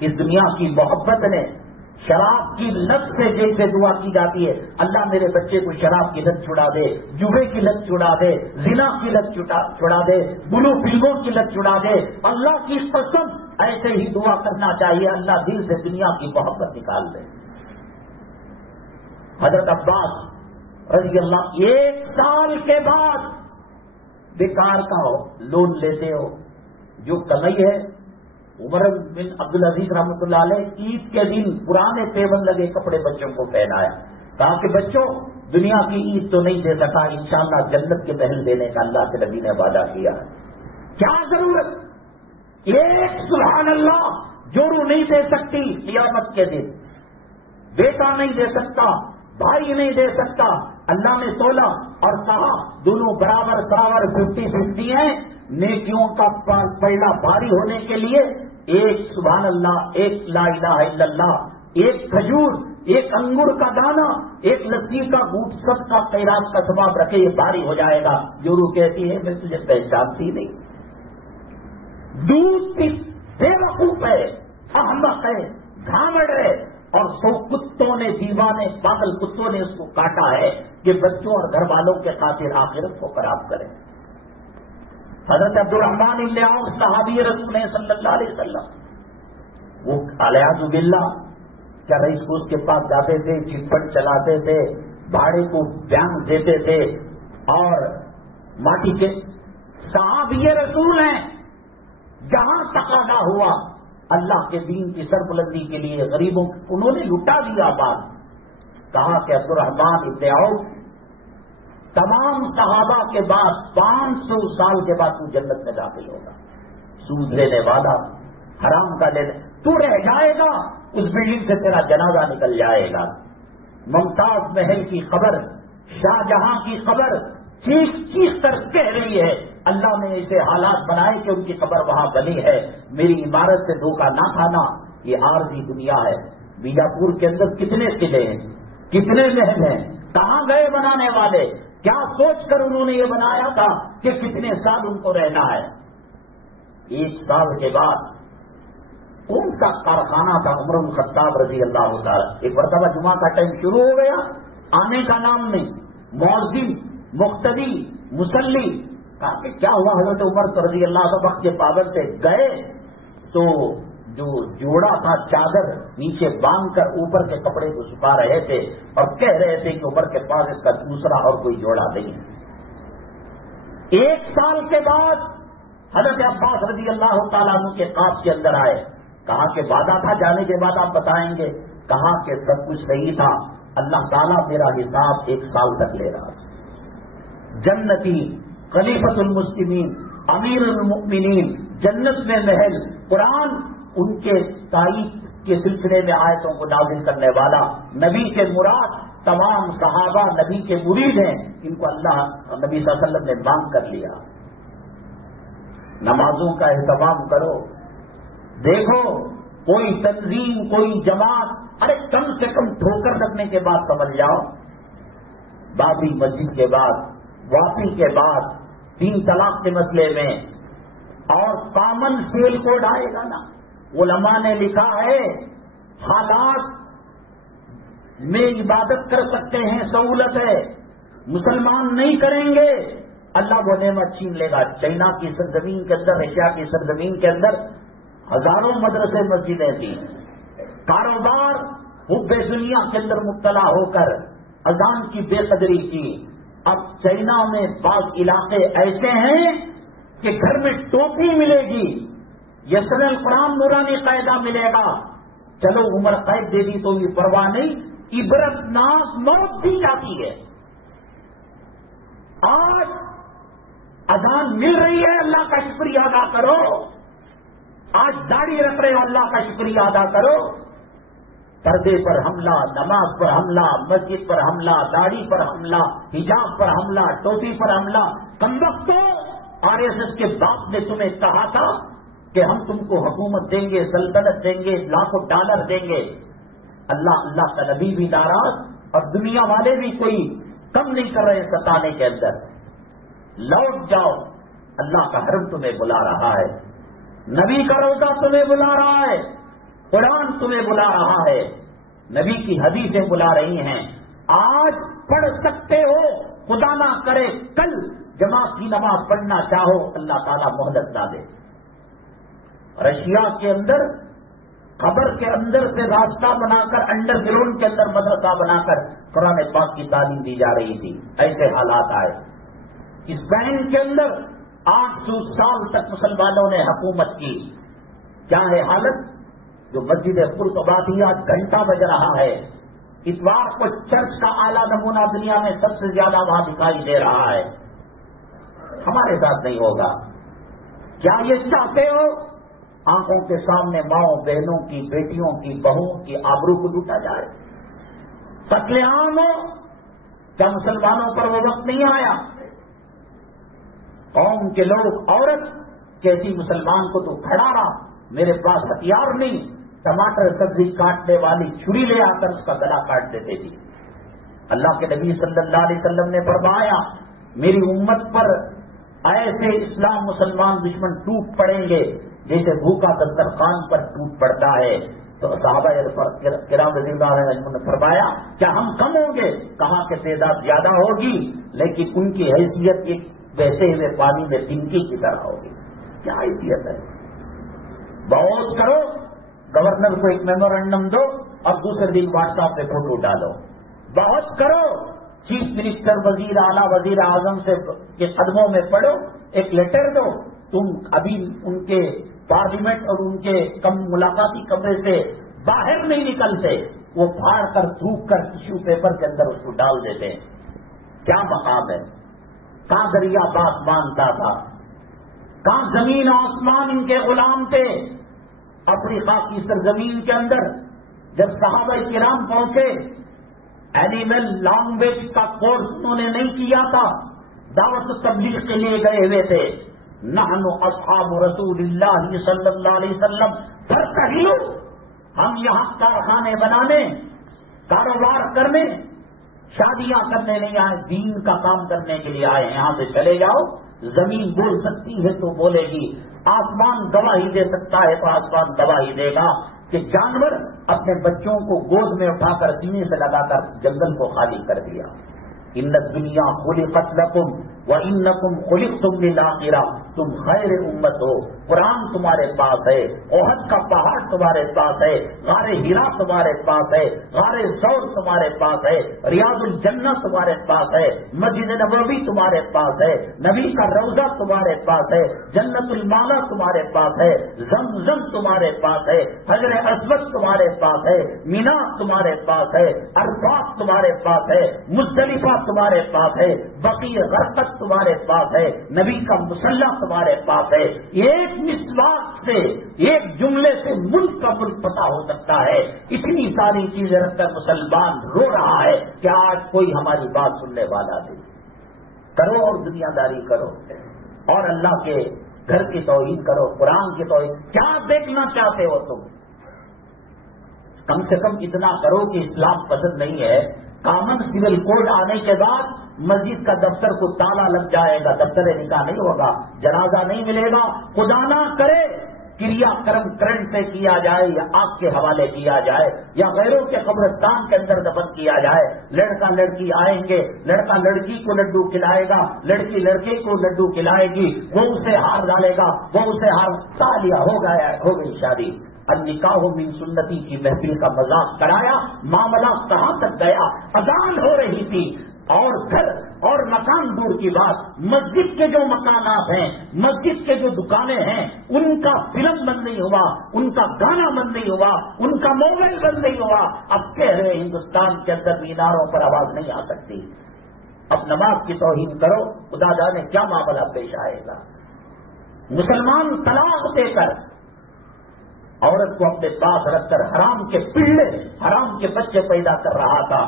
اس دنیا کی محبت نے شراب کی لت سے جیسے دعا کی جاتی ہے, اللہ میرے بچے کو شراب کی لت چھڑا دے, جوے کی لت چھڑا دے, زنا کی لت چھڑا دے, بلو فلموں کی لت چھڑا دے. اللہ کی قسم ایسے ہی دعا کرنا چاہیے, اللہ دل سے دنیا کی محبت نکال دے. حضرت عباس رضی اللہ 1 سال کے بعد بیکار کا ہو, لون لیتے ہو, جو کمائی ہے. عمر بن عبدالعزیز رحمۃ اللہ علیہ عید کے دن پرانے پیون لگے کپڑے بچوں کو پہنایا. کہا کہ بچوں دنیا کی عید تو نہیں دے سکا, انشاءاللہ جنت کے محل دینے کا اللہ کے نبی نے وعدہ کیا. کیا ضرورت, ایک سبحان اللہ جوڑو نہیں دے سکتی قیامت کے دن, بیٹا نہیں دے سکتا, بھائی نہیں دے سکتا. اللہ نے تولا اور کہا دونوں برابر 50-50 ہیں. نیکیوں کا پلڑا بھاری ہونے کے لیے ایک سبحان اللہ, ایک لا الہ الا اللہ, ایک کھجور, ایک انگور کا دانہ, ایک لسی کا گھونٹ, سب کا خیرات کا ثواب رکھے, یہ بھاری ہو جائے گا. جو روح کہتی ہے میں تجھے پہچانتی نہیں. دودھ کی بے وقوف ہے, احمق ہے, گھامڑ ہے, اور 100 کتوں نے, دیوانے پاگل کتوں نے اس کو کاٹا ہے کہ بچوں اور گھر والوں کے خاطر آخرت کو خراب کرے. حضرت عبد الرحمن بن عوف صحابی رسول صلی اللہ علیہ وسلم, وہ الیاذ باللہ کیا رئیس کو اس کے پاس جاتے تھے, چٹ پٹ چلاتے تھے, بھاڑے کو بیان دیتے تھے, اور ماٹی کے صحابی رسول ہیں. جہاں تقاضا ہوا اللہ کے دین کی سربلندی کے لیے غریبوں انہوں نے لٹا دیا. بات کہا کہ عبد الرحمن بن عوف تمام صحابہ کے بعد 500 سال کے بعد تو جنت میں داخل ہوگا. سود لینے والا, حرام کا لینے, تو رہ جائے گا, اس بلڈنگ سے تیرا جنازہ نکل جائے گا. ممتاز محل کی خبر, شاہ جہاں کی خبر چیخ چیخ کر کہہ رہی ہے اللہ نے ایسے حالات بنائے کہ ان کی خبر وہاں بنی ہے. میری عمارت سے دھوکہ نہ کھانا, یہ عارضی دنیا ہے. بیجاپور کے اندر کتنے قلعے ہیں, کتنے محل ہیں, کہاں گئے بنانے والے, کیا سوچ کر انہوں نے یہ بنایا تھا کہ کتنے سال ان کو رہنا ہے. 1 سال کے بعد ان کا کارخانہ تھا عمر بن خطاب رضی اللہ تعالی. ایک مرتبہ جمعہ کا ٹائم شروع ہو گیا, آنے کا نام نہیں, مؤذن, مقتدی, مصلی, کہا کہ کیا ہوا؟ حضرت عمر رضی اللہ عنہ وقت کے پابند سے گئے تو جو جوڑا تھا چادر نیچے باندھ کر اوپر کے کپڑے کو سکھا رہے تھے اور کہہ رہے تھے کہ عمر کے پاس اس کا دوسرا اور کوئی جوڑا نہیں. 1 سال کے بعد حضرت عباس رضی اللہ تعالیٰ عنہ کے خواب کے اندر آئے. کہا کہ وعدہ تھا جانے کے بعد آپ بتائیں گے. کہا کہ سب کچھ صحیح تھا، اللہ تعالیٰ میرا حساب 1 سال تک لے رہا. جنتی، خلیفۃ المسلمین، امیر المؤمنین، جنت میں محل، قرآن ان کے تائید کے سلسلے میں آیتوں کو نازل کرنے والا، نبی کے مراد تمام صحابہ نبی کے مرید ہیں، ان کو اللہ نبی صلی اللہ علیہ وسلم نے مانگ کر لیا. نمازوں کا اہتمام کرو. دیکھو کوئی تنظیم، کوئی جماعت، ارے کم سے کم ٹھوکر لگنے کے بعد سمجھ جاؤ. بابری مسجد کے بعد، واپی کے بعد، 3 طلاق کے مسئلے میں، اور کامن سیل کوڈ آئے گا نا. علماء نے لکھا ہے حالات میں عبادت کر سکتے ہیں، سہولت ہے، مسلمان نہیں کریں گے اللہ وہ نعمت چھین لے گا. چائنا کی سرزمین کے اندر، ایشیا کی سرزمین کے اندر ہزاروں مدرسے مسجدیں تھیں. کاروبار حب دنیا کے اندر مبتلا ہو کر اذان کی بے قدری کی. اب چائنا میں بعض علاقے ایسے ہیں کہ گھر میں ٹوپی ملے گی، یسر القرآن نورانی قاعدہ ملے گا. چلو عمر قید دے دی تو یہ پرواہ نہیں، عبرت ناک موت دی جاتی ہے. آج اذان مل رہی ہے، اللہ کا شکریہ ادا کرو. آج داڑھی رکھ رہے ہو، اللہ کا شکریہ ادا کرو. پردے پر حملہ، نماز پر حملہ، مسجد پر حملہ، داڑھی پر حملہ، حجاب پر حملہ، ٹوپی پر حملہ. کمبختو، RSS کے باپ نے تمہیں کہا تھا کہ ہم تم کو حکومت دیں گے، سلطنت دیں گے، لاکھوں ڈالر دیں گے. اللہ کا نبی بھی ناراض اور دنیا والے بھی کوئی کم نہیں کر رہے ستانے کے اندر. لوٹ جاؤ، اللہ کا حرم تمہیں بلا رہا ہے، نبی کا روضہ تمہیں بلا رہا ہے، قرآن تمہیں بلا رہا ہے، نبی کی حدیثیں بلا رہی ہیں. آج پڑھ سکتے ہو، خدا نہ کرے کل جماعت کی نماز پڑھنا چاہو، اللہ تعالیٰ مہلت نہ دے. رشیا کے اندر قبر کے اندر سے راستہ بنا کر، انڈر گراؤنڈ کے اندر مدرسہ بنا کر قرآن پاک کی تعلیم دی جا رہی تھی. ایسے حالات آئے. اسپین کے اندر 800 سال تک مسلمانوں نے حکومت کی. کیا ہے حالت؟ جو مسجد قرطبہ تھی آج گھنٹہ بج رہا ہے. اتوار کو چرچ کا اعلیٰ نمونہ دنیا میں سب سے زیادہ وہاں دکھائی دے رہا ہے. ہمارے ساتھ نہیں ہوگا. کیا یہ چاہتے ہو آنکھوں کے سامنے ماؤں بہنوں کی، بیٹیوں کی، بہوؤں کی آبرو کو لوٹا جائے؟ قتل عام ہو؟ کیا مسلمانوں پر وہ وقت نہیں آیا؟ قوم کے لوگ، عورت کیسی مسلمان کو تو کھڑا رہا، میرے پاس ہتھیار نہیں، ٹماٹر سبزی کاٹنے والی چھری لے آ کر اس کا گلا کاٹ دیتے تھے. اللہ کے نبی صلی اللہ علیہ وسلم نے فرمایا میری امت پر ایسے اسلام مسلمان دشمن ٹوٹ پڑیں گے جیسے بھوکا دسترخوان پر ٹوٹ پڑتا ہے. تو صحابہ کرام رضی اللہ عنہم نے فرمایا کیا ہم کم ہوں گے؟ کہا کہ تعداد زیادہ ہوگی لیکن ان کی حیثیت ایک بہتے ہوئے پانی میں تنکی کی طرح ہوگی. کیا حیثیت ہے؟ بہت کرو، گورنر کو ایک میمورنڈم دو اور دوسرے دن واٹس ایپ پہ فوٹو ڈالو. بہت کرو، چیف منسٹر، وزیر اعلیٰ، وزیر اعظم سے کے قدموں میں پڑھو، ایک لیٹر دو. تم ابھی ان کے پارلیمنٹ اور ان کے ملاقاتی کمرے سے باہر نہیں نکلتے، وہ پھاڑ کر تھوک کر ٹیشو پیپر کے اندر اس کو ڈال دیتے ہیں. کیا مقام ہے؟ کہاں دریا بات مانتا تھا، کہاں زمین آسمان ان کے غلام تھے. افریقہ کی سرزمین کے اندر جب صحابہ کرام پہنچے، اینیمل لینگویج کا کورس انہوں نے نہیں کیا تھا، دعوت تبلیغ کے لیے گئے ہوئے تھے. نحن اصحاب رسول اللہ صلی اللہ علیہ وسلم فرتحلوا، ہم یہاں کارخانے بنانے، کاروبار کرنے، شادیاں کرنے نہیں آئے، دین کا کام کرنے کے لیے آئے. یہاں سے چلے جاؤ. زمین بول سکتی ہے تو بولے گی، آسمان گواہی دے سکتا ہے تو آسمان گواہی دے گا کہ جانور اپنے بچوں کو گود میں اٹھا کر سینے سے لگا کر جنگل کو خالی کر دیا. ان الدنیا خلقت لکم وَإِنَّكُمْ خُلِقْتُمْ لِلْآخِرَةِ، تم خیر امت ہو. قرآن تمہارے پاس ہے، احد کا پہاڑ تمہارے پاس ہے، غار ہرا تمہارے پاس ہے، غار ثور تمہارے پاس ہے، ریاض الجنہ تمہارے پاس ہے، مسجد نبوی تمہارے پاس ہے، نبی کا روضہ تمہارے پاس ہے، جنت المالا تمہارے پاس ہے، زمزم تمہارے پاس ہے، حجر اسود تمہارے پاس ہے، مینا تمہارے پاس ہے، عرفات تمہارے پاس ہے، مزدلفہ تمہارے پاس ہے، بقیع غرقد تمہارے پاس ہے، نبی کا مصلی تمہارے پاس ہے. ایک مسواک سے، ایک جملے سے ملک کا ملک پتہ ہو سکتا ہے. اتنی ساری چیزیں رکھ کر مسلمان رو رہا ہے کہ آج کوئی ہماری بات سننے والا نہیں. کرو اور دنیا داری کرو اور اللہ کے گھر کی توہین کرو، قرآن کی توہین. کیا دیکھنا چاہتے ہو تم؟ کم سے کم اتنا کرو کہ اسلام پسند نہیں ہے. کامن سول کوڈ آنے کے بعد مسجد کا دفتر کو تالا لگ جائے گا، دفتر نکاح نہیں ہوگا، جنازہ نہیں ملے گا. خدا نہ کرے کریا کرم کرنٹ سے کیا جائے یا آگ کے حوالے کیا جائے یا غیروں کے قبرستان کے اندر دفن کیا جائے. لڑکا لڑکی آئیں گے، لڑکا لڑکی کو لڈو کھلائے گا، لڑکی لڑکے کو لڈو کھلائے گی، وہ اسے ہار ڈالے گا، وہ اسے ہار تالیا ہو گئی شادی. النکاح من سنتی کی محفل کا مذاق کرایا، معاملہ کہاں تک گیا. اذان ہو رہی تھی اور گھر اور مکان دور کی بات، مسجد کے جو مکانات ہیں، مسجد کے جو دکانیں ہیں، ان کا فلم بند نہیں ہوا، ان کا گانا بند نہیں ہوا، ان کا موبائل بند نہیں ہوا. اب کہہ رہے ہندوستان کے اندر میناروں پر آواز نہیں آ سکتی. اب نماز کی توہین کرو، خدا جانے کیا معاملہ پیش آئے گا. مسلمان طلاق دے کر عورت کو اپنے پاس رکھ کر حرام کے پلے، حرام کے بچے پیدا کر رہا تھا.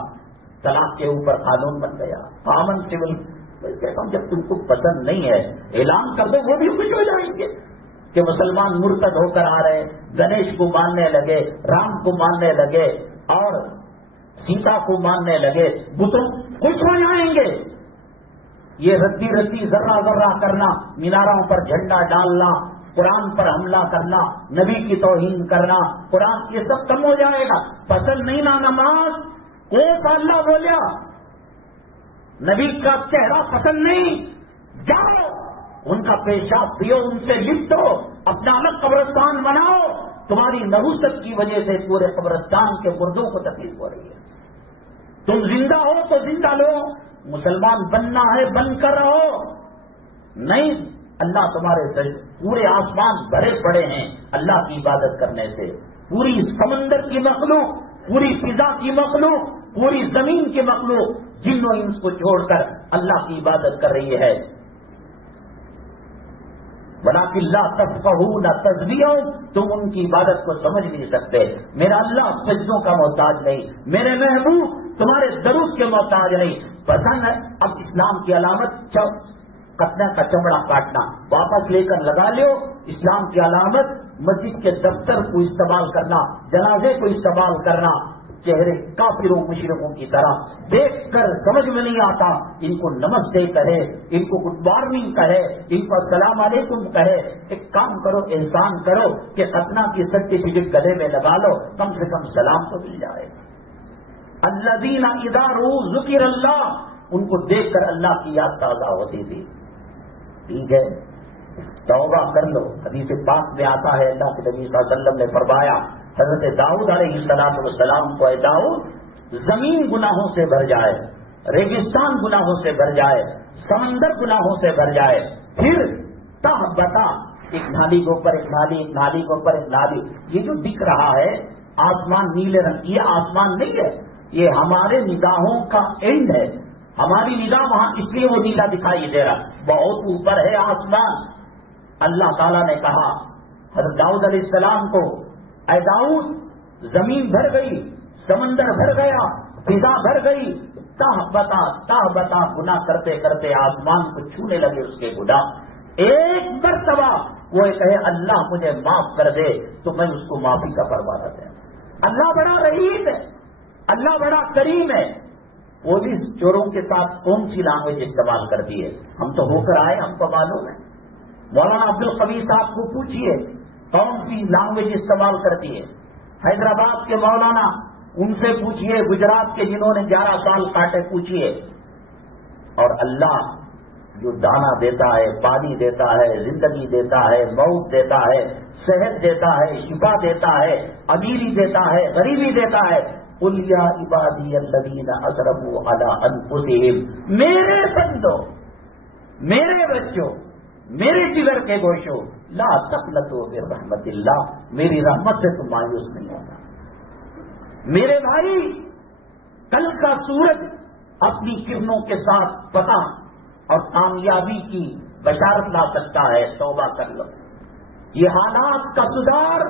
طلاق کے اوپر قانون بن گیا. کامن سول کہتا ہوں جب تم کو پسند نہیں ہے اعلان کر دو، وہ بھی خوش ہو جائیں گے کہ مسلمان مرتد ہو کر آ رہے. گنیش کو ماننے لگے، رام کو ماننے لگے اور سیتا کو ماننے لگے، بتوں خوش ہو جائیں گے. یہ رتی رتی ذرہ ذرہ کرنا، میناروں پر جھنڈا ڈالنا، قرآن پر حملہ کرنا، نبی کی توہین کرنا، قرآن یہ سب کم ہو جائے گا. پسند نہیں نا نماز، کوئی اللہ بولیا نبی کا چہرہ پسند نہیں، جاؤ ان کا پیشاب پیو، ان سے لپٹو، اپنا الگ قبرستان بناؤ. تمہاری نحوست کی وجہ سے پورے قبرستان کے مردوں کو تکلیف ہو رہی ہے. تم زندہ ہو تو زندہ لو، مسلمان بننا ہے بن کر رہو. نہیں، اللہ تمہارے پورے آسمان بھرے پڑے ہیں اللہ کی عبادت کرنے سے. پوری سمندر کی مخلوق، پوری فضا کی مخلوق، پوری زمین کی مخلوق جن و انس کو چھوڑ کر اللہ کی عبادت کر رہی ہے. وَلَٰكِن لَّا تَفْقَهُونَ تَسْبِيحَهُمْ، تم ان کی عبادت کو سمجھ نہیں سکتے. میرا اللہ سجدوں کا محتاج نہیں، میرے محبوب تمہارے درود کے محتاج نہیں. پسند ہے اب اسلام کی علامت قطنہ کا چمڑا کاٹنا واپس لے کر لگا لو. اسلام کی علامت مسجد کے دفتر کو استعمال کرنا، جنازے کو استعمال کرنا، چہرے کافروں مشرکوں کی طرح دیکھ کر سمجھ میں نہیں آتا. ان کو نمستے کہے، ان کو گڈ مارننگ کہے، ان کو السلام علیکم کہے. ایک کام کرو، احسان کرو کہ قطنہ کی سرٹیفکیٹ گلے میں لگا لو، کم سے کم سلام تو مل جائے. الذین اذا ذکر اللہ، ان کو دیکھ کر اللہ کی یاد تازہ ہوتی تھی. ٹھیک ہے، توبہ کر لو. حدیث پاک میں آتا ہے اللہ کے نبی صلی اللہ علیہ وسلم نے فرمایا حضرت داؤد علیہ السلام کو، اے داؤد زمین گناہوں سے بھر جائے، ریگستان گناہوں سے بھر جائے، سمندر گناہوں سے بھر جائے، پھر تہ بتا، ایک نالی کے اوپر ایک نالی، ایک نالی کے اوپر ایک نالی. یہ جو دکھ رہا ہے آسمان نیلے رنگ کی، یہ آسمان نہیں ہے، یہ ہمارے نگاہوں کا اینڈ ہے. ہماری نگاہ وہاں اس لیے وہ نیلا دکھائی دے رہا، بہت اوپر ہے آسمان. اللہ تعالیٰ نے کہا حضرت داؤد علیہ السلام کو، اے داؤد زمین بھر گئی، سمندر بھر گیا، فضا بھر گئی، تہ بتا گناہ کرتے کرتے آسمان کو چھونے لگے اس کے گناہ. ایک مرتبہ وہ کہے اللہ مجھے معاف کر دے تو میں اس کو معافی کا پروانہ دیں. اللہ بڑا رحیم ہے، اللہ بڑا کریم ہے. پولیس چوروں کے ساتھ کون سی لینگویج استعمال کرتی ہے؟ ہم تو ہو کر آئے، ہم کو معلوم ہے. مولانا عبدالقوی صاحب کو پوچھیے کون سی لینگویج استعمال کرتی ہے. حیدرآباد کے مولانا، ان سے پوچھیے. گجرات کے جنہوں نے 11 سال کاٹے پوچھیے. اور اللہ جو دانا دیتا ہے، پانی دیتا ہے، زندگی دیتا ہے، موت دیتا ہے، صحت دیتا ہے، شفا دیتا ہے، امیری دیتا ہے، غریبی دیتا ہے. قل یا عبادی الذین اسرفوا علی انفسہم، میرے بندو، میرے بچوں، میرے جگر کے گوشوں، لا تقنطوا من رحمت اللہ، میری رحمت سے تم مایوس نہیں ہونا. میرے بھائی، کل کا سورج اپنی کرنوں کے ساتھ فتح اور کامیابی کی بشارت لا سکتا ہے. توبہ کر لو. یہ حالات کا سدھار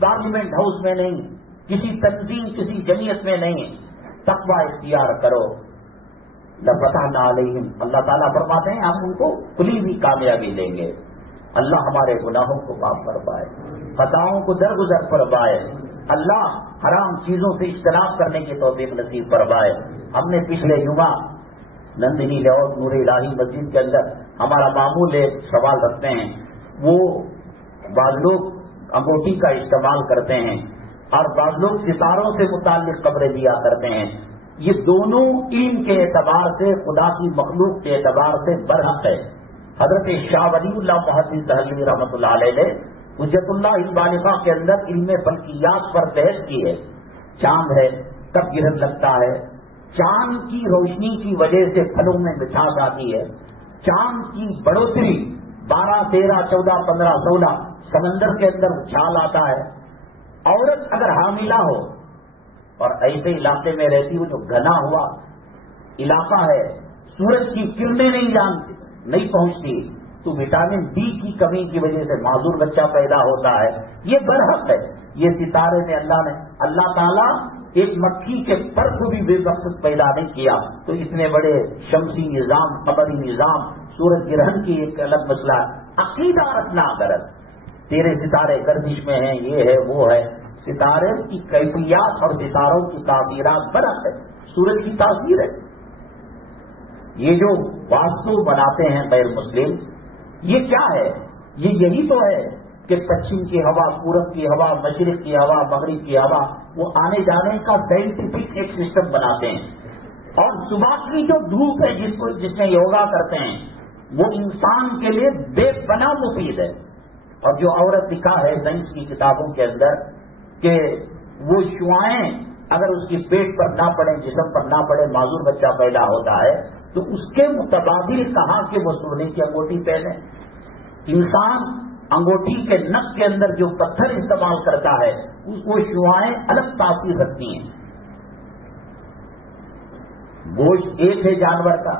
پارلیمنٹ ہاؤس میں نہیں، کسی تنظیم، کسی جمعیت میں نہیں. تقوی اختیار کرو. لفتحنا علیہم، اللہ تعالیٰ فرماتے ہیں ہم ان کو کھلی ہوئی کامیابی دیں گے. اللہ ہمارے گناہوں کو معاف فرمائے، خطاؤں کو درگزر فرمائے. اللہ حرام چیزوں سے اجتناب کرنے کی توفیق نصیب فرمائے. ہم نے پچھلے جمعہ نندنی لاہور نور الہی مسجد کے اندر ہمارا معمول ایک سوال رکھتے ہیں. وہ بعض لوگ انگوٹھی کا استعمال کرتے ہیں اور بعض لوگ ستاروں سے متعلق خبریں دیا کرتے ہیں. یہ دونوں علم کے اعتبار سے، خدا کی مخلوق کے اعتبار سے برحق ہے. حضرت شاہ ولی اللہ محدث دہلوی رحمۃ اللہ علیہ نے حجت اللہ البالغہ کے اندر علم فلکیات پر بحث کی ہے. چاند ہے، کب گرہن لگتا ہے، چاند کی روشنی کی وجہ سے پھلوں میں مٹھاس آتی ہے، چاند کی بڑھوتری 12، 13، 14، 15، 16 سمندر کے اندر اچھال آتا ہے. عورت اگر حاملہ ہو اور ایسے علاقے میں رہتی ہو جو گھنا ہوا علاقہ ہے، سورج کی کرنیں نہیں پہنچتی، تو وٹامن ڈی کی کمی کی وجہ سے معذور بچہ پیدا ہوتا ہے. یہ برحق ہے. یہ ستارے میں اللہ تعالیٰ ایک مکھی کے پر کو بھی بے مقصد پیدا نہیں کیا. تو اتنے بڑے شمسی نظام، قمری نظام، سورج گرہن کی ایک الگ مسئلہ. عقیدہ رکھنا غلط. تیرے ستارے گردش میں ہیں، یہ ہے وہ ہے. ستارے کی کیفیات اور ستاروں کی تعبیرات برعکس ہے. سورج کی تاثیر ہے. یہ جو واسطو بناتے ہیں غیر مسلم، یہ کیا ہے؟ یہ یہی تو ہے کہ پچھم کی ہوا، پورب کی ہوا، مشرق کی ہوا، مغرب کی ہوا، وہ آنے جانے کا سائنٹیفک ایک سسٹم بناتے ہیں. اور صبح کی جو دھوپ ہے جس میں یوگا کرتے ہیں، وہ انسان کے لیے بے پناہ مفید ہے. اور جو عورت لکھا ہے سائنس کی کتابوں کے اندر کہ وہ شعاعیں اگر اس کی پیٹ پر نہ پڑے، جسم پر نہ پڑے، معذور بچہ پیدا ہوتا ہے، تو اس کے متبادل کہا کہ وہ سونے کی انگوٹھی پہنے. انسان انگوٹھی کے نک کے اندر جو پتھر استعمال کرتا ہے، وہ شعاعیں الگ تاثیر رکھتی ہیں. گوشت ایک ہے جانور کا،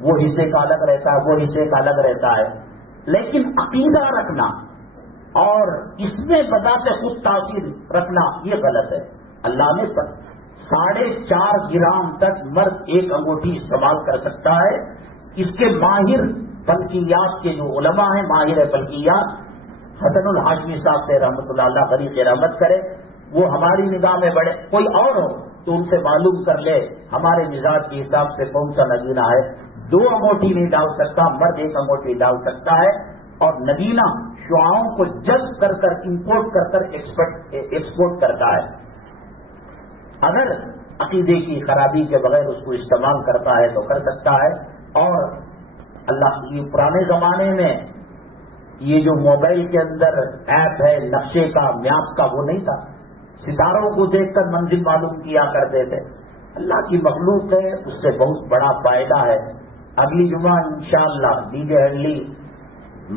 وہ حصے کا الگ رہتا ہے، وہ حصے کا الگ رہتا ہے. لیکن عقیدہ رکھنا اور اس میں بذات خود تاثیر رکھنا یہ غلط ہے. اللہ نے 4.5 گرام تک مرد ایک انگوٹھی استعمال کر سکتا ہے. اس کے ماہر فلکیات کے جو علماء ہیں، ماہر فلکیات، حسن الحاشمی صاحب سے رحمۃ اللہ علیہ غریب رحمت کرے، وہ ہماری نگاہ میں بڑے، کوئی اور ہو تو ان سے معلوم کر لے ہمارے مزاج کے حساب سے کون سا نگینہ ہے. 2 انگوٹھی نہیں ڈال سکتا مرد، 1 انگوٹھی ڈال سکتا ہے. اور نگینہ شعاؤں کو جذب کر کر، امپورٹ کر کر ایکسپورٹ کرتا ہے. اگر عقیدے کی خرابی کے بغیر اس کو استعمال کرتا ہے تو کر سکتا ہے. اور اللہ کی پرانے زمانے میں یہ جو موبائل کے اندر ایپ ہے نقشے کا، میپ کا، وہ نہیں تھا. ستاروں کو دیکھ کر منزل معلوم کیا کرتے تھے. اللہ کی مخلوق ہے، اس سے بہت بڑا فائدہ ہے. اگلی جمعہ انشاءاللہ ڈی جے ہنڈلی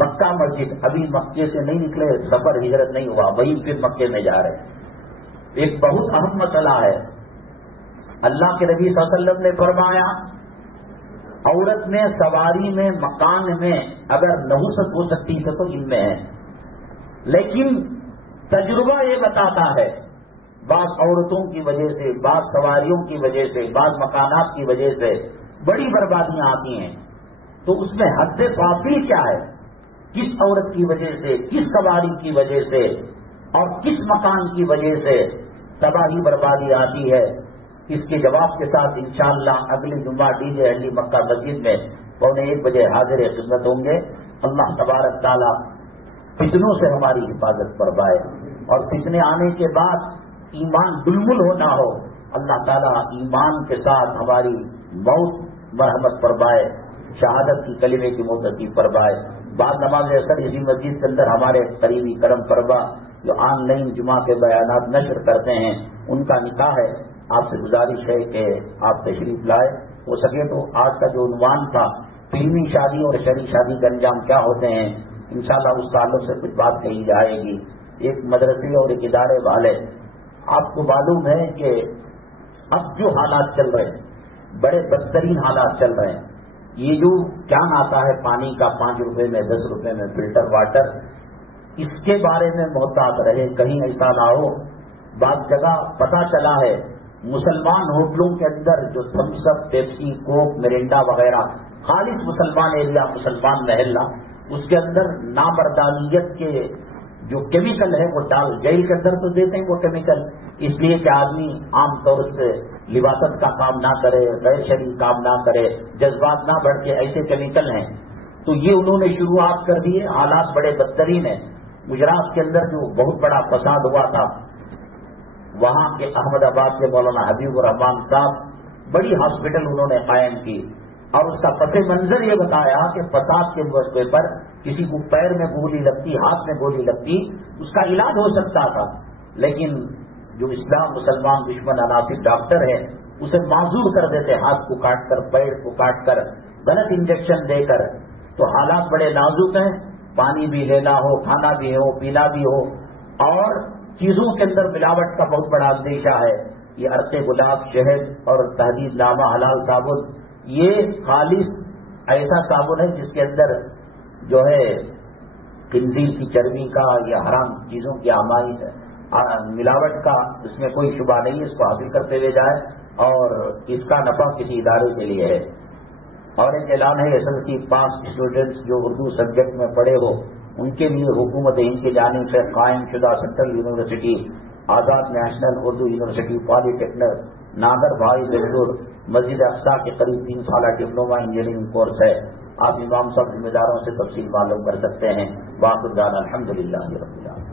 مکہ مسجد، ابھی مکے سے نہیں نکلے، سفر ہجرت نہیں ہوا، وہی پھر مکے میں جا رہے. ایک بہت اہم مسئلہ ہے. اللہ کے نبی صلی اللہ علیہ وسلم نے فرمایا عورت میں، سواری میں، مکان میں اگر نحوست ہو سکتی ہے تو ان میں ہے. لیکن تجربہ یہ بتاتا ہے بعض عورتوں کی وجہ سے، بعض سواریوں کی وجہ سے، بعض مکانات کی وجہ سے بڑی بربادیاں آتی ہیں. تو اس میں حد فاصل کیا ہے؟ کس عورت کی وجہ سے، کس سواری کی وجہ سے اور کس مکان کی وجہ سے تباہی بربادی آتی ہے؟ اس کے جواب کے ساتھ انشاءاللہ اگلی جمعہ ڈی جے ہنڈلی مکہ مسجد میں 12:45 بجے حاضر خدمت ہوں گے. اللہ تبارک تعالیٰ فتنوں سے ہماری حفاظت فرمائے، اور فتنے آنے کے بعد ایمان دلمل ہونا ہو. اللہ تعالیٰ ایمان کے ساتھ ہماری موت مرحمت فرمائے. شہادت کی کلمے کی موسیقی فرمائے. بعد نماز اثر اسی مسجد کے اندر ہمارے قریبی کرم فرما جو آن لائن جمعہ کے بیانات نشر کرتے ہیں ان کا نکاح ہے. آپ سے گزارش ہے کہ آپ تشریف لائے. ہو سکے تو آج کا جو عنوان تھا فلمی شادی اور شرعی شادی کے انجام کیا ہوتے ہیں, انشاءاللہ اس تعلق سے کچھ بات کہی جائے گی. ایک مدرسے اور ایک ادارے والے, آپ کو معلوم ہے کہ اب جو حالات چل رہے ہیں بڑے بدترین حالات چل رہے ہیں. یہ جو کین آتا ہے پانی کا 5 روپے میں 10 روپے میں فلٹر واٹر, اس کے بارے میں محتاط رہے, کہیں ایسا نہ ہو. بعض جگہ پتہ چلا ہے مسلمان ہوٹلوں کے اندر جو تھمس اپ, پیپسی, کوک, مرینڈا وغیرہ خالص مسلمان ایریا, مسلمان محلہ, اس کے اندر نامردانیت کے جو کیمیکل ہے وہ ڈال, جیل کے اندر تو دیتے ہیں وہ کیمیکل, اس لیے کہ آدمی عام طور سے لباست کا کام نہ کرے, غیر شرعی کام نہ کرے, جذبات نہ بڑھ کے, ایسے کیمیکل ہیں. تو یہ انہوں نے شروعات کر دی ہے. حالات بڑے بدترین ہیں. گجرات کے اندر جو بہت بڑا فساد ہوا تھا, وہاں کے احمد آباد کے مولانا حبیب الرحمان صاحب بڑی ہاسپٹل انہوں نے قائم کی اور اس کا پس منظر یہ بتایا کہ فساد کے موقع پر کسی کو پیر میں گولی لگتی, ہاتھ میں گولی لگتی, اس کا علاج ہو سکتا تھا. لیکن جو اسلام مسلمان دشمن عناصر ڈاکٹر ہے اسے معذور کر دیتے, ہاتھ کو کاٹ کر, پیر کو کاٹ کر, غلط انجیکشن دے کر. تو حالات بڑے نازک ہیں. پانی بھی لینا ہو, کھانا بھی ہو, پینا بھی ہو, اور چیزوں کے اندر ملاوٹ کا بہت بڑا اندیشہ ہے. یہ عرق گلاب, شہد اور تحدید نامہ حلال صابن, یہ خالص ایسا صابن ہے جس کے اندر جو ہے خنزیر کی چربی کا یا حرام چیزوں کی آمائش ملاوٹ کا اس میں کوئی شبہ نہیں ہے. اس کو حاصل کرتے ہوئے جائے اور اس کا نفع کسی ادارے کے لیے ہے. اور ایک اعلان ہے SSLC پاس اسٹوڈنٹس جو اردو سبجیکٹ میں پڑھے ہو ان کے لیے حکومت ہند کی جانب سے قائم شدہ سینٹرل یونیورسٹی آزاد نیشنل اردو یونیورسٹی پالی ٹیکنیک ناگر بھائی بنگلور مسجد اقصی کے قریب 3 سالہ ڈپلوما انجینئرنگ کورس ہے. آپ امام صاحب ذمہ داروں سے تفصیل معلوم کر سکتے ہیں. باقی الحمد للہ رب العالمین.